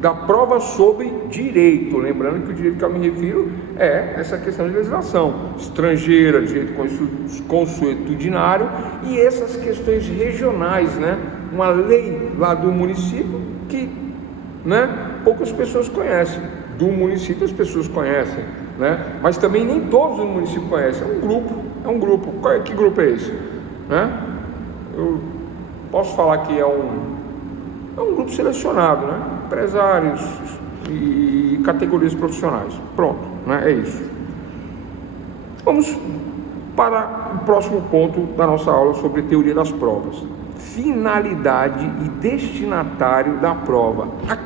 da prova sobre direito. Lembrando que o direito que eu me refiro é essa questão de legislação estrangeira, direito consuetudinário e essas questões regionais, né? Uma lei lá do município que, né, poucas pessoas conhecem. Do município as pessoas conhecem, né? Mas também nem todos os municípios conhecem. É um grupo. Que grupo é esse, né? Eu posso falar que é um grupo selecionado, né? Empresários e categorias profissionais. Pronto, né? É isso. Vamos para o próximo ponto da nossa aula sobre teoria das provas. Finalidade e destinatário da prova. Para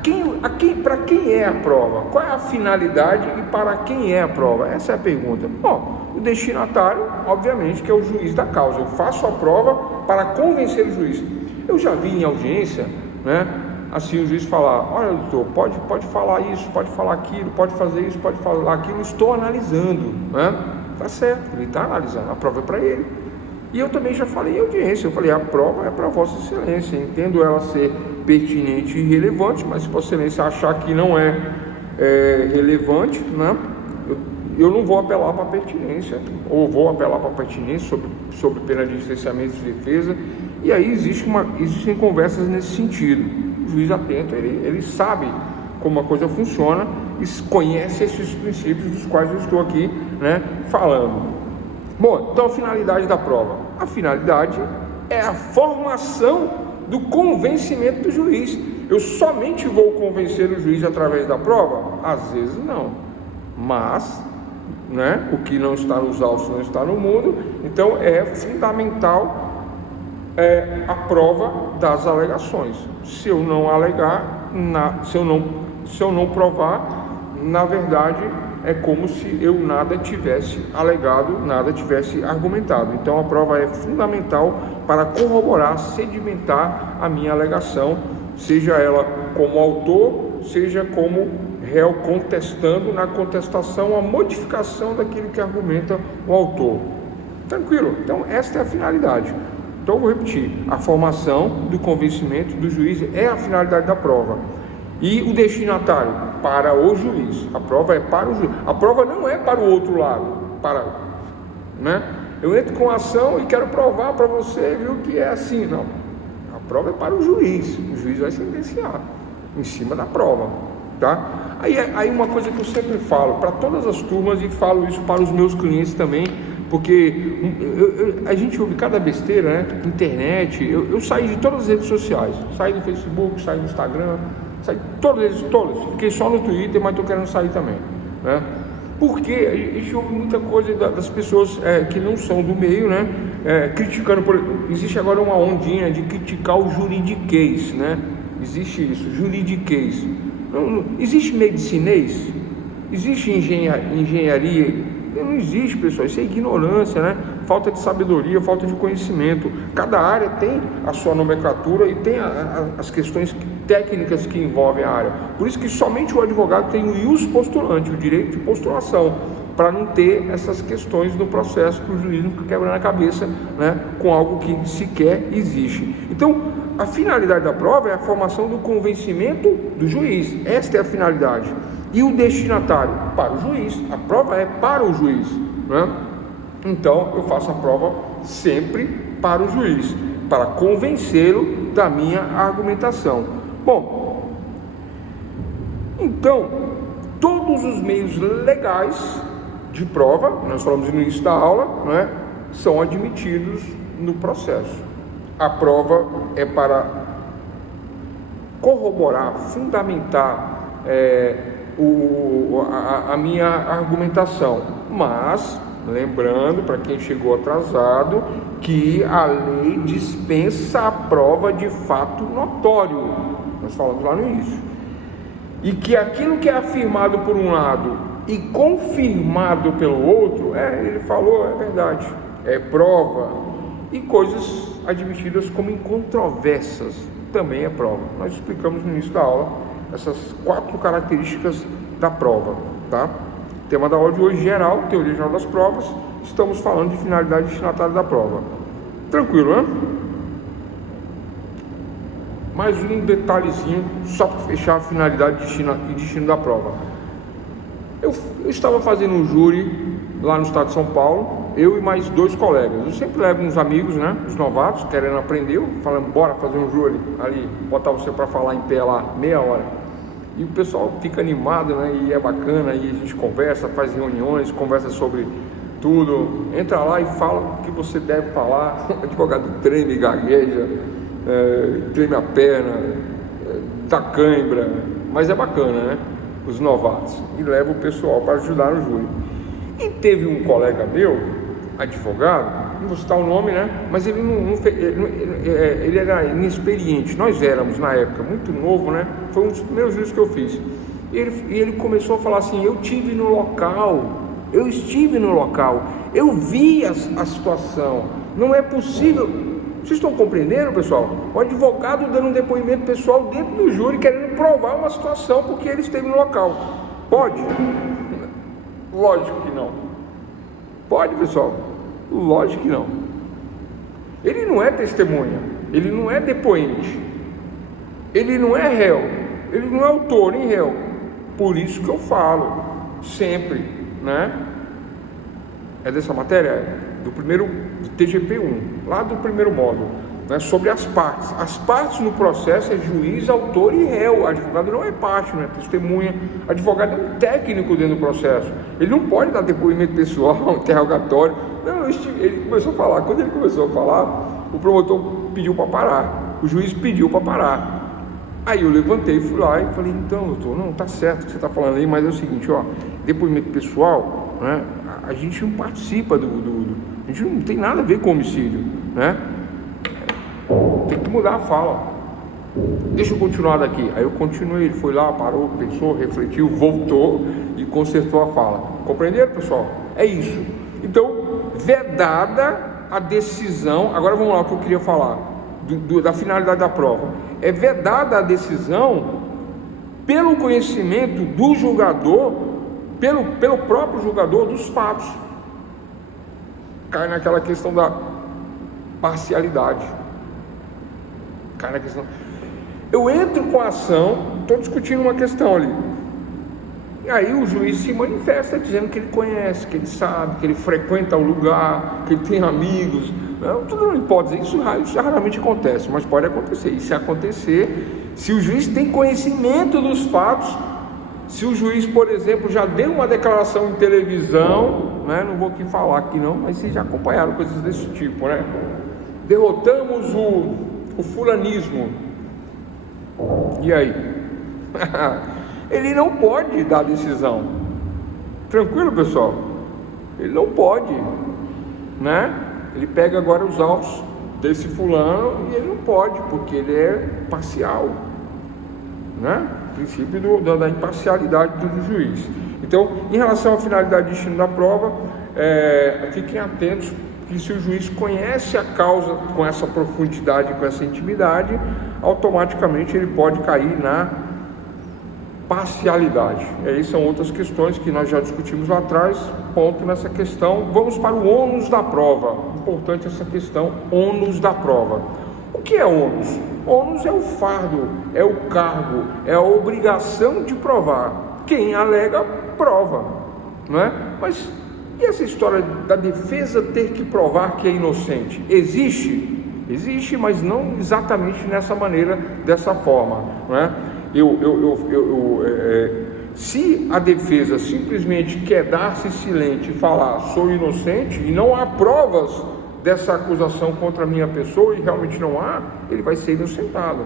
quem é a prova? Qual é a finalidade e para quem é a prova? Essa é a pergunta. Bom, o destinatário, obviamente, que é o juiz da causa. Eu faço a prova para convencer o juiz. Eu já vi em audiência, né, assim, o juiz falar: olha, doutor, pode falar isso, pode falar aquilo, pode fazer isso, pode falar aquilo, estou analisando, né? Tá certo, ele está analisando, a prova é para ele. E eu também já falei em audiência, eu falei, a prova é para Vossa Excelência, entendo ela ser pertinente e relevante, mas se Vossa Excelência achar que não é relevante, né, eu não vou apelar para a pertinência, ou vou apelar para a pertinência sobre pena de licenciamento de defesa, e aí existem conversas nesse sentido. O juiz atento, ele sabe como a coisa funciona e conhece esses princípios dos quais eu estou aqui, né, falando. Bom, então a finalidade da prova. A finalidade é a formação do convencimento do juiz. Eu somente vou convencer o juiz através da prova? Às vezes não. Mas, né, o que não está nos autos não está no mundo. Então é fundamental a prova das alegações. Se eu não alegar, se eu não provar, na verdade é como se eu nada tivesse alegado, nada tivesse argumentado. Então a prova é fundamental para corroborar, sedimentar a minha alegação, seja ela como autor, seja como réu contestando na contestação a modificação daquilo que argumenta o autor. Tranquilo? Então esta é a finalidade. Então eu vou repetir, a formação do convencimento do juiz é a finalidade da prova. E o destinatário? Para o juiz. A prova é para o juiz. A prova não é para o outro lado. Né? Eu entro com a ação e quero provar para você, viu, que é assim. Não. A prova é para o juiz. O juiz vai sentenciar em cima da prova. Tá? Aí uma coisa que eu sempre falo para todas as turmas, e falo isso para os meus clientes também, porque a gente ouve cada besteira, né? Internet, eu saí de todas as redes sociais, saí do Facebook, saí do Instagram, saí de todas, fiquei só no Twitter, mas estou querendo sair também, né? Porque a gente ouve muita coisa das pessoas que não são do meio, né? Criticando, existe agora uma ondinha de criticar o juridiquês, né? Existe isso, juridiquês. Não existe medicinês? Existe engenharia? Não existe, pessoal, isso é ignorância, né? Falta de sabedoria, falta de conhecimento. Cada área tem a sua nomenclatura e tem as questões técnicas que envolvem a área. Por isso que somente o advogado tem o ius postulante, o direito de postulação, para não ter essas questões no processo que o juiz não fica quebrando a cabeça, né, com algo que sequer existe. Então, a finalidade da prova é a formação do convencimento do juiz. Esta é a finalidade. E o destinatário? Para o juiz. A prova é para o juiz, né? Então eu faço a prova sempre para o juiz, para convencê-lo da minha argumentação. Bom, então todos os meios legais de prova, nós falamos no início da aula, né, são admitidos no processo. A prova é para corroborar, fundamentar a minha argumentação, mas lembrando para quem chegou atrasado que a lei dispensa a prova de fato notório, nós falamos lá no início, e que aquilo que é afirmado por um lado e confirmado pelo outro, ele falou, é verdade, é prova, e coisas admitidas como incontroversas também é prova. Nós explicamos no início da aula essas 4 características da prova, tá? O tema da aula de hoje, geral, teoria geral das provas. Estamos falando de finalidade destinatária da prova. Tranquilo, né? Mais um detalhezinho, só para fechar a finalidade e destino da prova. Eu estava fazendo um júri lá no estado de São Paulo, eu e mais 2 colegas. Eu sempre levo uns amigos, né, os novatos, querendo aprender, falando, bora fazer um júri ali, botar você para falar em pé lá, meia hora. E o pessoal fica animado, né, e é bacana, e a gente conversa, faz reuniões, conversa sobre tudo, entra lá e fala o que você deve falar. O advogado treme, gagueja, treme a perna, dá cãibra, mas é bacana, né, os novatos, e leva o pessoal para ajudar no júri. E teve um colega meu, advogado, não vou citar o nome, né? Mas ele ele era inexperiente. Nós éramos, na época, muito novo, né? Foi um dos primeiros juízes que eu fiz. E ele começou a falar assim, eu estive no local, eu vi a situação, não é possível. Vocês estão compreendendo, pessoal? O advogado dando um depoimento pessoal dentro do júri, querendo provar uma situação porque ele esteve no local. Pode? Lógico que não. Pode, pessoal? Lógico que não. Ele não é testemunha, ele não é depoente, ele não é réu, ele não é autor nem réu. Por isso que eu falo sempre, né? É dessa matéria, do primeiro TGP1, lá do primeiro módulo, né? Sobre as partes. As partes no processo é juiz, autor e réu. Advogado não é parte, não é testemunha. Advogado é um técnico dentro do processo. Ele não pode dar depoimento pessoal, interrogatório. Não, ele começou a falar. Quando ele começou a falar, o promotor pediu para parar. O juiz pediu para parar. Aí eu levantei, fui lá e falei, então, doutor, não, tá certo o que você está falando aí, mas é o seguinte, ó, depoimento pessoal, né? A gente não participa a gente não tem nada a ver com homicídio, né? Tem que mudar a fala. Deixa eu continuar daqui. Aí eu continuei, ele foi lá, parou, pensou, refletiu, voltou e consertou a fala. Compreenderam, pessoal? É isso. Então, vedada a decisão. Agora vamos lá o que eu queria falar da finalidade da prova. É vedada a decisão pelo conhecimento do julgador, pelo próprio julgador dos fatos. Cai naquela questão da parcialidade. Cai na questão. Eu entro com a ação, estou discutindo uma questão ali. E aí o juiz se manifesta dizendo que ele conhece, que ele sabe, que ele frequenta o lugar, que ele tem amigos. Não, tudo não pode dizer, isso raramente acontece, mas pode acontecer. E se acontecer, se o juiz tem conhecimento dos fatos, se o juiz, por exemplo, já deu uma declaração em televisão, né? Não vou aqui falar aqui não, mas vocês já acompanharam coisas desse tipo, né? Derrotamos o fulanismo. E aí? Ele não pode dar decisão. Tranquilo, pessoal? Ele não pode, né? Ele pega agora os autos desse fulano e ele não pode, porque ele é parcial, né? O princípio da imparcialidade do juiz. Então, em relação à finalidade e destino da prova, fiquem atentos que se o juiz conhece a causa com essa profundidade, com essa intimidade, automaticamente ele pode cair na parcialidade. E aí são outras questões que nós já discutimos lá atrás, ponto nessa questão. Vamos para o ônus da prova. Importante essa questão, ônus da prova. O que é ônus? Ônus é o fardo, é o cargo, é a obrigação de provar. Quem alega, prova, não é? Mas e essa história da defesa ter que provar que é inocente? Existe? Existe, mas não exatamente nessa maneira, dessa forma, não é? Se a defesa simplesmente quer dar-se silente e falar sou inocente e não há provas dessa acusação contra a minha pessoa, e realmente não há, ele vai ser inocentado.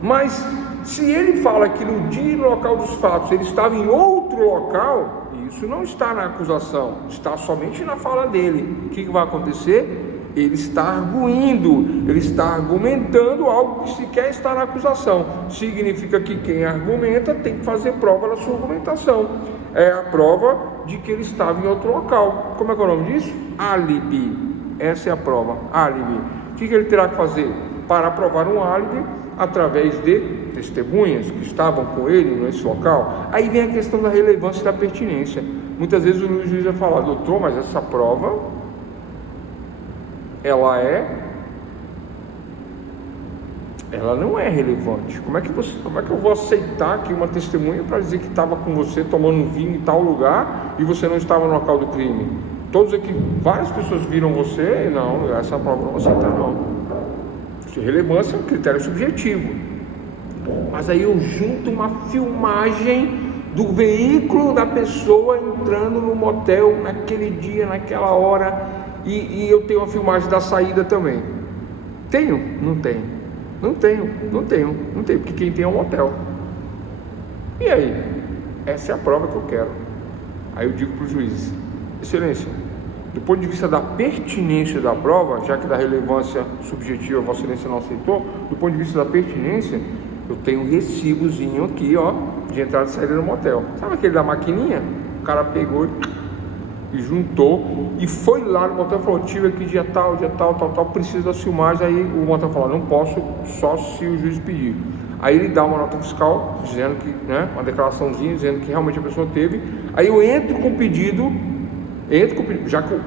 Mas se ele fala que no dia e no local dos fatos ele estava em outro local, isso não está na acusação, está somente na fala dele. O que vai acontecer? Ele está arguindo, ele está argumentando algo que sequer está na acusação. Significa que quem argumenta tem que fazer prova da sua argumentação. É a prova de que ele estava em outro local. Como é que é o nome disso? Álibi. Essa é a prova, álibi. O que ele terá que fazer? Para provar um álibi, através de testemunhas que estavam com ele nesse local. Aí vem a questão da relevância e da pertinência. Muitas vezes o juiz vai falar, doutor, mas essa prova, ela não é relevante. Como é que eu vou aceitar aqui uma testemunha para dizer que estava com você tomando vinho em tal lugar e você não estava no local do crime? Todos aqui, várias pessoas viram você, não, essa prova não vou aceitar não. Relevância é um critério subjetivo. Mas aí eu junto uma filmagem do veículo da pessoa entrando no motel naquele dia, naquela hora, e eu tenho uma filmagem da saída também. Tenho? Não tenho. Não tenho, porque quem tem é um motel. E aí? Essa é a prova que eu quero. Aí eu digo para o juiz, excelência, do ponto de vista da pertinência da prova, já que da relevância subjetiva Vossa Excelência não aceitou, do ponto de vista da pertinência, eu tenho um recibozinho aqui, ó, de entrada e saída no motel. Sabe aquele da maquininha? O cara pegou e juntou e foi lá no motel e falou, tive aqui dia tal, preciso das filmagens. Aí o motel falou, não posso, só se o juiz pedir. Aí ele dá uma nota fiscal, dizendo que, né, uma declaraçãozinha, dizendo que realmente a pessoa teve. Aí eu entro com o pedido,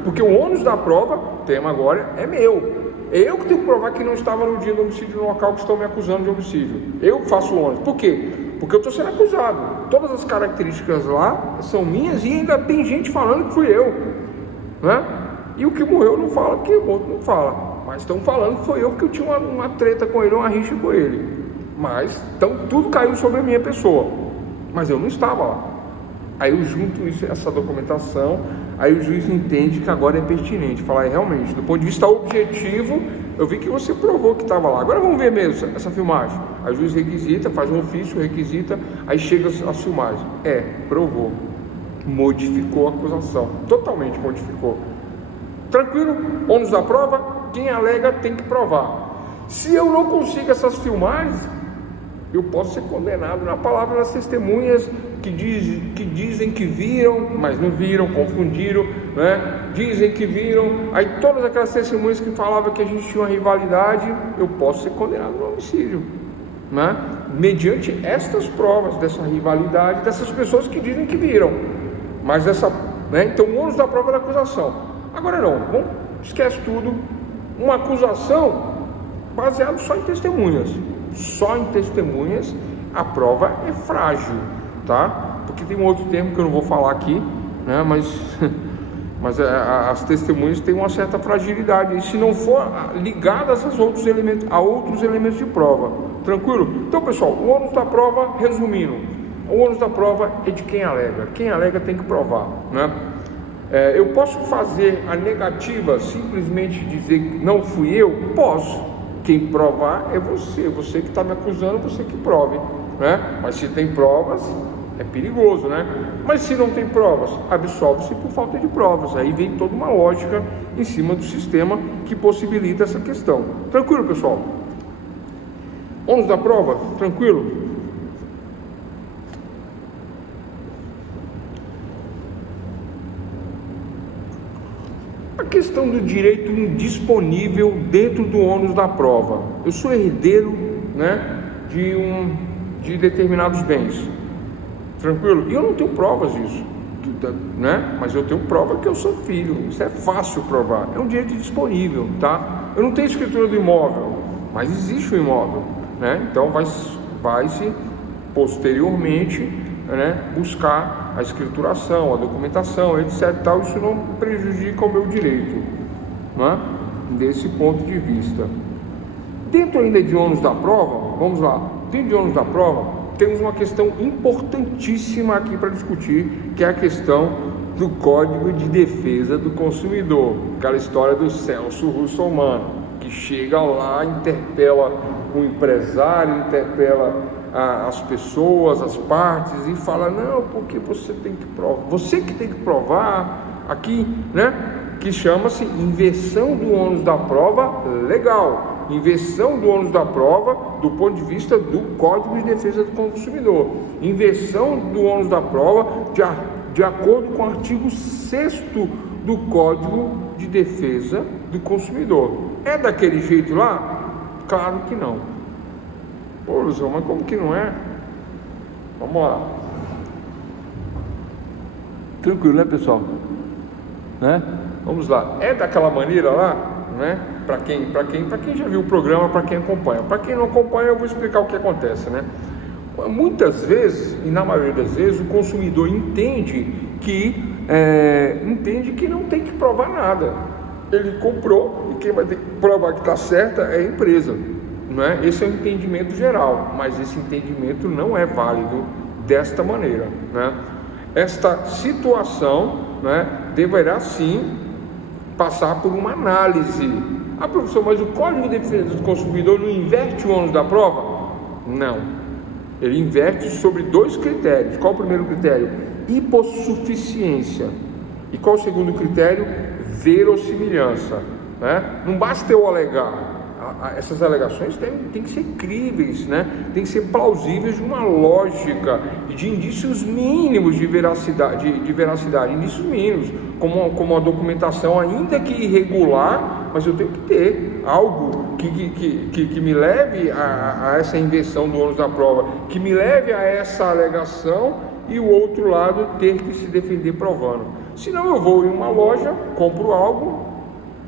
porque o ônus da prova, o tema agora, é meu. Eu que tenho que provar que não estava no dia do homicídio no local que estão me acusando de homicídio. Eu faço o ônus. Por quê? Porque eu estou sendo acusado. Todas as características lá são minhas e ainda tem gente falando que fui eu, né? E o que morreu não fala, porque o outro não fala. Mas estão falando que foi eu, porque eu tinha uma treta com ele, uma rixa com ele. Mas, então tudo caiu sobre a minha pessoa. Mas eu não estava lá. Aí eu junto essa documentação, aí o juiz entende que agora é pertinente. Falar, realmente, do ponto de vista objetivo, eu vi que você provou que estava lá. Agora vamos ver mesmo essa filmagem. Aí o juiz requisita, faz um ofício, requisita, aí chega a filmagem. Provou. Modificou a acusação. Totalmente modificou. Tranquilo? Ônus da prova, quem alega tem que provar. Se eu não consigo essas filmagens, eu posso ser condenado na palavra das testemunhas que dizem que viram, mas não viram, confundiram, né? Dizem que viram, aí todas aquelas testemunhas que falavam que a gente tinha uma rivalidade, eu posso ser condenado no homicídio, né? Mediante estas provas dessa rivalidade, dessas pessoas que dizem que viram, mas né? Então o ônus da prova da acusação. Agora não, esquece tudo, uma acusação baseada só em testemunhas. Só em testemunhas a prova é frágil, tá? Porque tem um outro termo que eu não vou falar aqui, né? Mas as testemunhas têm uma certa fragilidade, e se não for ligadas a outros elementos de prova, tranquilo? Então, pessoal, o ônus da prova, resumindo, o ônus da prova é de quem alega tem que provar, né? Eu posso fazer a negativa, simplesmente dizer que não fui eu? Posso. Quem provar é você que está me acusando, você que prove, né? Mas se tem provas, é perigoso, né? Mas se não tem provas, absolve-se por falta de provas. Aí vem toda uma lógica em cima do sistema que possibilita essa questão. Tranquilo, pessoal? Ônus da prova? Tranquilo? A questão do direito indisponível dentro do ônus da prova. Eu sou herdeiro, né, de determinados bens, tranquilo? E eu não tenho provas disso, né? Mas eu tenho prova que eu sou filho. Isso é fácil provar. É um direito indisponível, tá? Eu não tenho escritura do imóvel, mas existe o imóvel, né? Então vai-se posteriormente, né, buscar a escrituração, a documentação, etc. Tal. Isso não prejudica o meu direito, né? Desse ponto de vista. Dentro ainda de ônus da prova, vamos lá. Dentro de ônus da prova, temos uma questão importantíssima aqui para discutir, que é a questão do Código de Defesa do Consumidor. Aquela história do Celso Russomano, que chega lá, interpela o empresário, interpela as pessoas, as partes, e fala: não, porque você tem que provar, você que tem que provar aqui, né? Que chama-se inversão do ônus da prova legal. Inversão do ônus da prova do ponto de vista do Código de Defesa do Consumidor. Inversão do ônus da prova de acordo com o artigo 6º do Código de Defesa do Consumidor. É daquele jeito lá? Claro que não. Pô, Luzão, mas como que não é? Vamos lá. Tranquilo, né, pessoal? Né? Vamos lá. É daquela maneira lá, né? Para quem já viu o programa, para quem acompanha. Para quem não acompanha, eu vou explicar o que acontece, né? Muitas vezes, e na maioria das vezes, o consumidor entende que não tem que provar nada. Ele comprou e quem vai ter que provar que está certa é a empresa, né? Esse é o entendimento geral, mas esse entendimento não é válido desta maneira, né? Esta situação, né, deverá sim passar por uma análise. Ah, professor, mas o Código de Defesa do Consumidor não inverte o ônus da prova? Não. Ele inverte sobre 2 critérios. Qual o primeiro critério? Hipossuficiência. E qual o segundo critério? Verossimilhança, né? Não basta eu alegar. Essas alegações têm que ser críveis, né? Tem que ser plausíveis de uma lógica e de indícios mínimos de veracidade, indícios mínimos, como a documentação, ainda que irregular, mas eu tenho que ter algo que me leve a essa inversão do ônus da prova, que me leve a essa alegação, e o outro lado ter que se defender provando. Senão eu vou em uma loja, compro algo,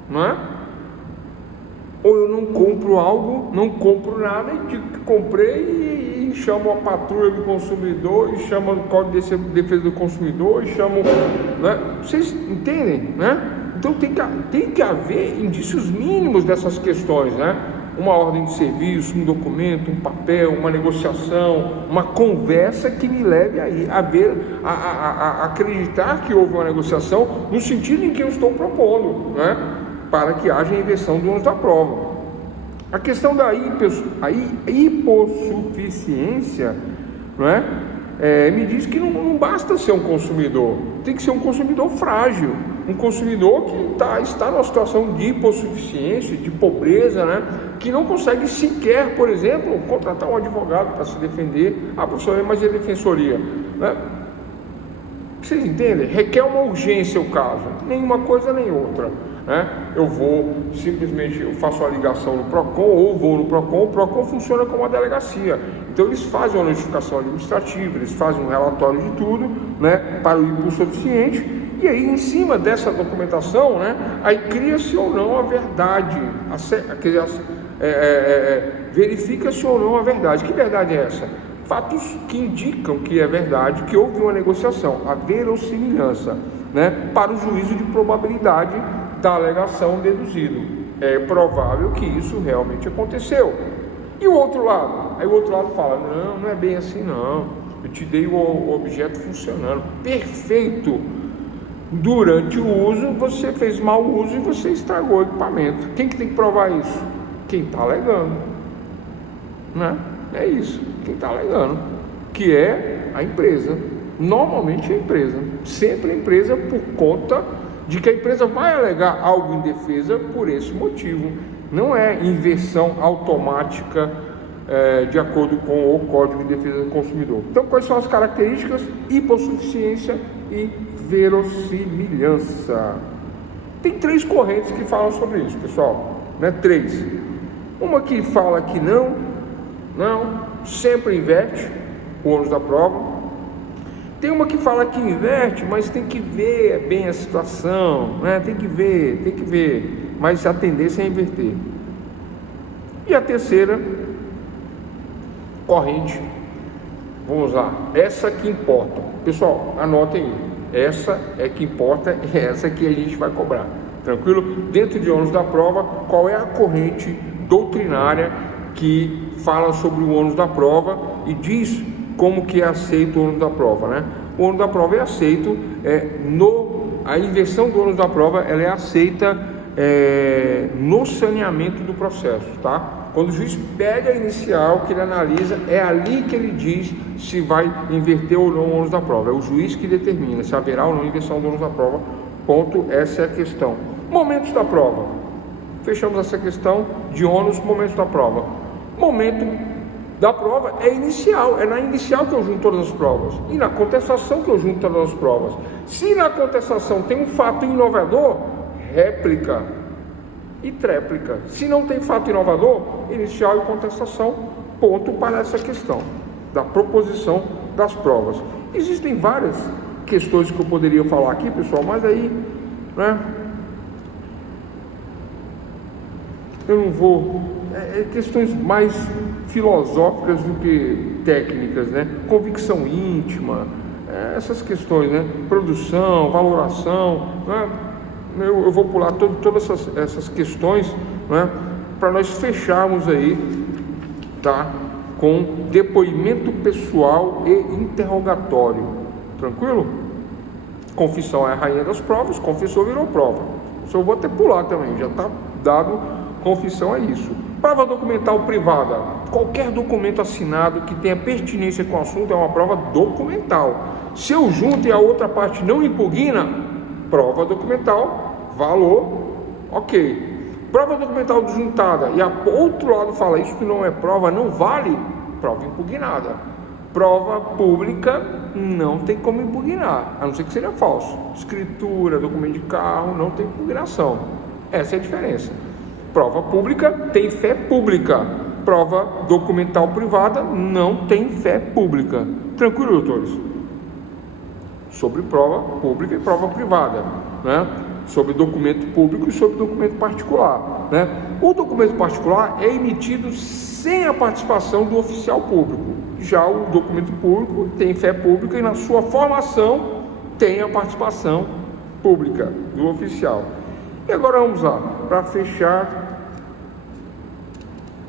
não é? Ou eu não compro algo, não compro nada e digo que comprei e chamo a patrulha do consumidor, e chamo o Código de Defesa do Consumidor, e chamo, né? Vocês entendem, né? Então tem que haver indícios mínimos dessas questões, né? Uma ordem de serviço, um documento, um papel, uma negociação, uma conversa que me leve a acreditar que houve uma negociação no sentido em que eu estou propondo, né? Para que haja inversão do ônus da prova. A questão da hipossuficiência, não é? Me diz que não basta ser um consumidor, tem que ser um consumidor frágil. Um consumidor que está numa situação de hipossuficiência, de pobreza, né? Que não consegue sequer, por exemplo, contratar um advogado para se defender. Ah, professor, mas e a defensoria? Né? Vocês entendem? Requer uma urgência o caso, nenhuma coisa nem outra. Né? Eu vou simplesmente, eu faço uma ligação no PROCON ou vou no PROCON. O PROCON funciona como uma delegacia, então eles fazem uma notificação administrativa, eles fazem um relatório de tudo, né, para o hipossuficiente, e aí em cima dessa documentação, né, aí cria-se ou não a verdade, verifica-se ou não a verdade. Que verdade é essa? Fatos que indicam que é verdade, que houve uma negociação, a verossimilhança, né, para o juízo de probabilidade da alegação deduzido. É provável que isso realmente aconteceu. E o outro lado? Aí o outro lado fala, não é bem assim não, eu te dei o objeto funcionando, perfeito. Durante o uso, você fez mau uso e você estragou o equipamento. Quem que tem que provar isso? Quem está alegando, né? É isso, quem está alegando, que é a empresa. Normalmente é a empresa, sempre a empresa, por conta de que a empresa vai alegar algo em defesa por esse motivo. Não é inversão automática de acordo com o Código de Defesa do Consumidor. Então, quais são as características? Hipossuficiência e verossimilhança. Tem 3 correntes que falam sobre isso, pessoal, né? 3. Uma que fala que não, sempre inverte o ônus da prova. Tem uma que fala que inverte, mas tem que ver bem a situação, né? Tem que ver, mas a tendência é inverter. E a terceira corrente, vamos lá, essa que importa. Pessoal, anotem aí, essa é que importa, é essa que a gente vai cobrar, tranquilo? Dentro de ônus da prova, qual é a corrente doutrinária que fala sobre o ônus da prova e diz como que é aceito o ônus da prova, né? O ônus da prova é aceito, a inversão do ônus da prova, ela é aceita no saneamento do processo, tá? Quando o juiz pega a inicial, que ele analisa, é ali que ele diz se vai inverter ou não o ônus da prova. É o juiz que determina se haverá ou não inversão do ônus da prova. Ponto, essa é a questão. Momentos da prova. Fechamos essa questão de ônus, momentos da prova. Momento da prova é inicial, é na inicial que eu junto todas as provas, e na contestação que eu junto todas as provas. Se na contestação tem um fato inovador, réplica e tréplica. Se não tem fato inovador, inicial e contestação, ponto para essa questão da proposição das provas. Existem várias questões que eu poderia falar aqui, pessoal, mas aí, né, eu não vou... questões mais filosóficas do que técnicas, né? Convicção íntima, essas questões, né? Produção, valoração, né? Eu vou pular todas essas questões, né? Para nós fecharmos aí, tá? Com depoimento pessoal e interrogatório, tranquilo? Confissão é a rainha das provas, confessor virou prova. Só eu vou até pular também, já está dado. Confissão é isso. Prova documental privada. Qualquer documento assinado que tenha pertinência com o assunto é uma prova documental. Se eu junto e a outra parte não impugna, prova documental, valor, ok. Prova documental juntada e o outro lado fala isso que não é prova, não vale, prova impugnada. Prova pública não tem como impugnar, a não ser que seja falso. Escritura, documento de carro, não tem impugnação. Essa é a diferença. Prova pública tem fé pública. Prova documental privada não tem fé pública. Tranquilo, doutores? Sobre prova pública e prova privada, né? Sobre documento público e sobre documento particular, né? O documento particular é emitido sem a participação do oficial público. Já o documento público tem fé pública e na sua formação tem a participação pública do oficial. E agora vamos lá, para fechar,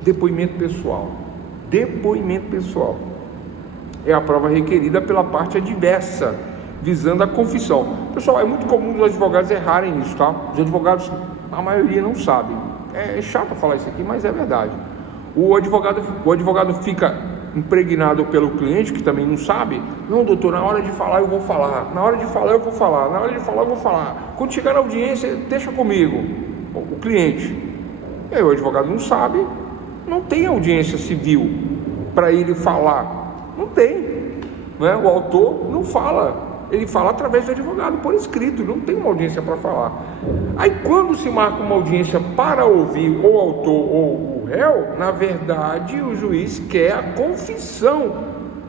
depoimento pessoal. Depoimento pessoal é a prova requerida pela parte adversa, visando a confissão. Pessoal, é muito comum os advogados errarem isso, tá? Os advogados, a maioria não sabem. É chato falar isso aqui, mas é verdade. O advogado fica impregnado pelo cliente, que também não sabe. Não, doutor, na hora de falar eu vou falar, na hora de falar eu vou falar, na hora de falar eu vou falar. Quando chegar na audiência, deixa comigo, o cliente. E aí o advogado não sabe, não tem audiência civil para ele falar, não tem, né? O autor não fala. Ele fala através do advogado, por escrito, não tem uma audiência para falar. Aí quando se marca uma audiência para ouvir o autor ou o réu, na verdade o juiz quer a confissão,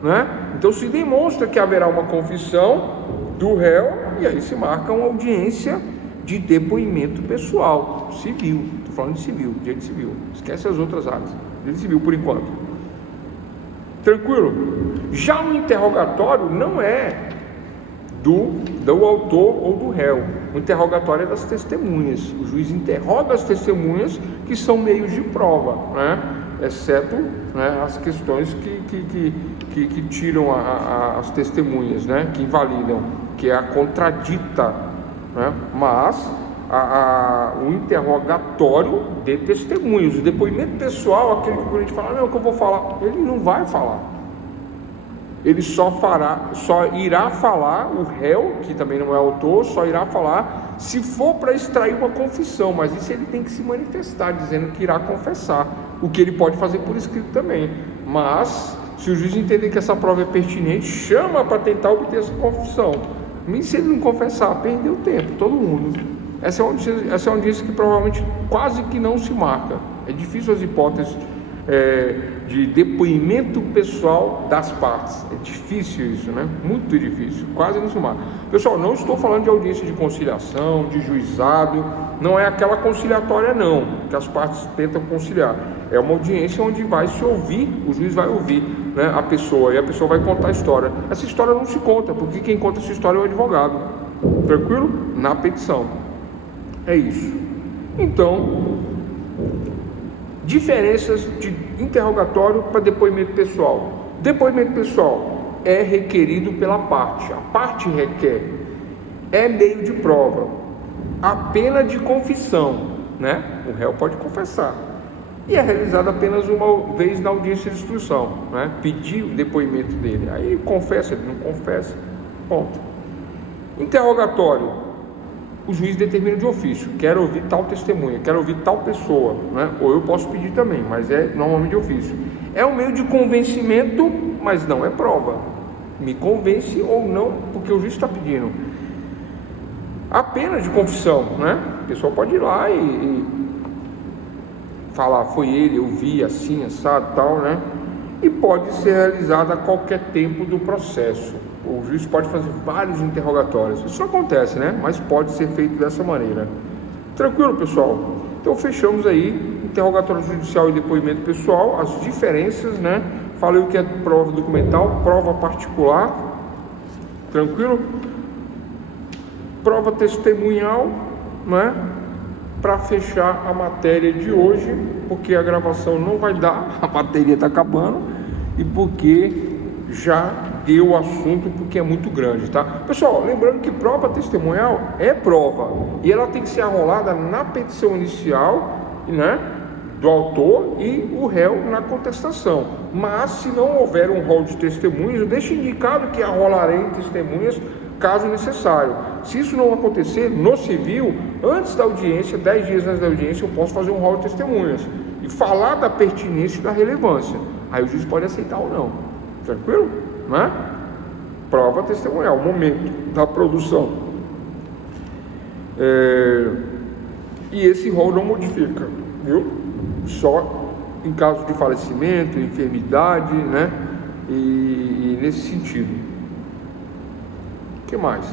né? Então se demonstra que haverá uma confissão do réu, e aí se marca uma audiência de depoimento pessoal, civil. Estou falando de civil, direito civil, esquece as outras áreas, direito civil por enquanto. Tranquilo? Já no interrogatório não é do autor ou do réu. O interrogatório é das testemunhas. O juiz interroga as testemunhas, que são meios de prova, né? Exceto, né, as questões que tiram as testemunhas, né, que invalidam, que é a contradita, né? Mas o interrogatório de testemunhas, o depoimento pessoal, aquele que a gente fala, não, que eu vou falar, ele não vai falar. Ele só irá falar, o réu, que também não é autor, só irá falar se for para extrair uma confissão, mas isso ele tem que se manifestar, dizendo que irá confessar, o que ele pode fazer por escrito também. Mas, se o juiz entender que essa prova é pertinente, chama para tentar obter essa confissão. E se ele não confessar, perdeu tempo, todo mundo. Essa é uma audiência que provavelmente quase que não se marca. É difícil as hipóteses de depoimento pessoal das partes. É difícil isso, né? Muito difícil, quase não se marca. Pessoal, não estou falando de audiência de conciliação, de juizado, não é aquela conciliatória não, que as partes tentam conciliar. É uma audiência onde vai se ouvir, o juiz vai ouvir, né, a pessoa, e a pessoa vai contar a história. Essa história não se conta, porque quem conta essa história é o advogado. Tranquilo? Na petição. É isso. Então, diferenças de interrogatório para depoimento pessoal. Depoimento pessoal é requerido pela parte. A parte requer, é meio de prova, a pena de confissão, né? O réu pode confessar. E é realizado apenas uma vez na audiência de instrução, né? Pedir o depoimento dele. Aí confessa, ele não confessa. Ponto. Interrogatório. O juiz determina de ofício, quero ouvir tal testemunha, quero ouvir tal pessoa, né? Ou eu posso pedir também, mas é normalmente de ofício. É um meio de convencimento, mas não é prova. Me convence ou não, porque o juiz está pedindo. A pena de confissão, né? A pessoa pode ir lá e falar, foi ele, eu vi, assim, assado, tal, né? E pode ser realizada a qualquer tempo do processo. O juiz pode fazer vários interrogatórios. Isso não acontece, né? Mas pode ser feito dessa maneira. Tranquilo, pessoal? Então fechamos aí interrogatório judicial e depoimento pessoal, as diferenças, né? Falei o que é prova documental, prova particular. Tranquilo? Prova testemunhal, né? Para fechar a matéria de hoje, porque a gravação não vai dar, a bateria está acabando, e porque já deu o assunto, porque é muito grande, tá? Pessoal, lembrando que prova testemunhal é prova, e ela tem que ser arrolada na petição inicial, né, do autor, e o réu na contestação. Mas se não houver um rol de testemunhas, eu deixo indicado que arrolarei testemunhas caso necessário. Se isso não acontecer, no civil, antes da audiência, 10 dias antes da audiência, eu posso fazer um rol de testemunhas e falar da pertinência e da relevância. Aí o juiz pode aceitar ou não. Tranquilo? Né? Prova testemunhal, momento da produção. E esse rol não modifica, viu? Só em caso de falecimento, enfermidade, né? E nesse sentido. O que mais?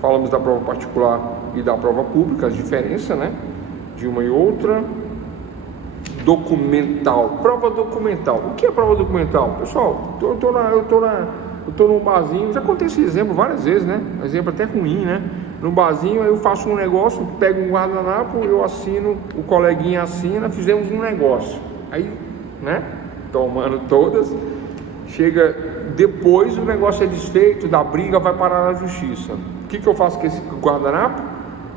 Falamos da prova particular e da prova pública, as diferenças, né? De uma e outra. Documental. Prova documental. O que é prova documental? Pessoal, eu tô num barzinho, já contei esse exemplo várias vezes, né? Um exemplo até ruim, né? No barzinho, aí eu faço um negócio, pego um guardanapo, eu assino, o coleguinha assina, fizemos um negócio. Aí, né? Tomando todas, chega depois, o negócio é desfeito, da briga vai parar na justiça. O que eu faço com esse guardanapo?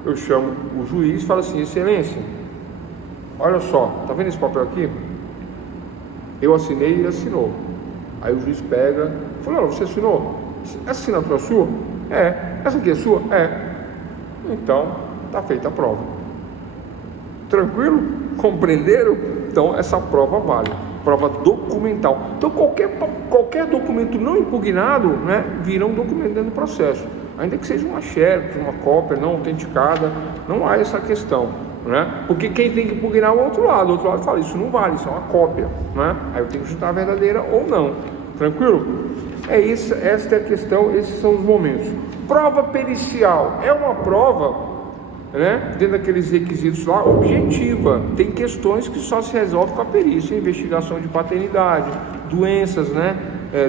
eu chamo o juiz e falo assim: excelência, olha só, tá vendo esse papel aqui? Eu assinei e ele assinou. Aí o juiz pega e fala: não, você assinou? Essa assinatura é sua? É. Essa aqui é sua? É. Então, tá feita a prova. Tranquilo? Compreenderam? Então, essa prova vale. Prova documental. Então, qualquer documento não impugnado, né, vira um documento dentro do processo. Ainda que seja uma xerox, uma cópia não autenticada, não há essa questão, né? Porque quem tem que impugnar é o outro lado. O outro lado fala: isso não vale, isso é uma cópia, né? Aí eu tenho que juntar a verdadeira ou não. Tranquilo? Esta é a questão, esses são os momentos. Prova pericial é uma prova, né, dentro daqueles requisitos lá, objetiva. Tem questões que só se resolvem com a perícia: investigação de paternidade, doenças, né,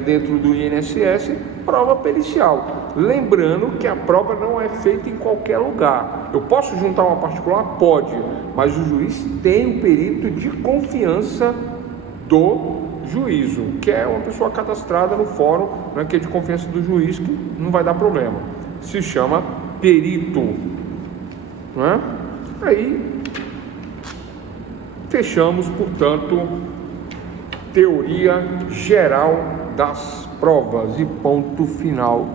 dentro do INSS, prova pericial. Lembrando que a prova não é feita em qualquer lugar. Eu posso juntar uma particular? Pode, mas o juiz tem um perito de confiança do juízo, que é uma pessoa cadastrada no fórum, né, que é de confiança do juiz, que não vai dar problema. Se chama perito, né? Aí fechamos, portanto, teoria geral das provas e ponto final.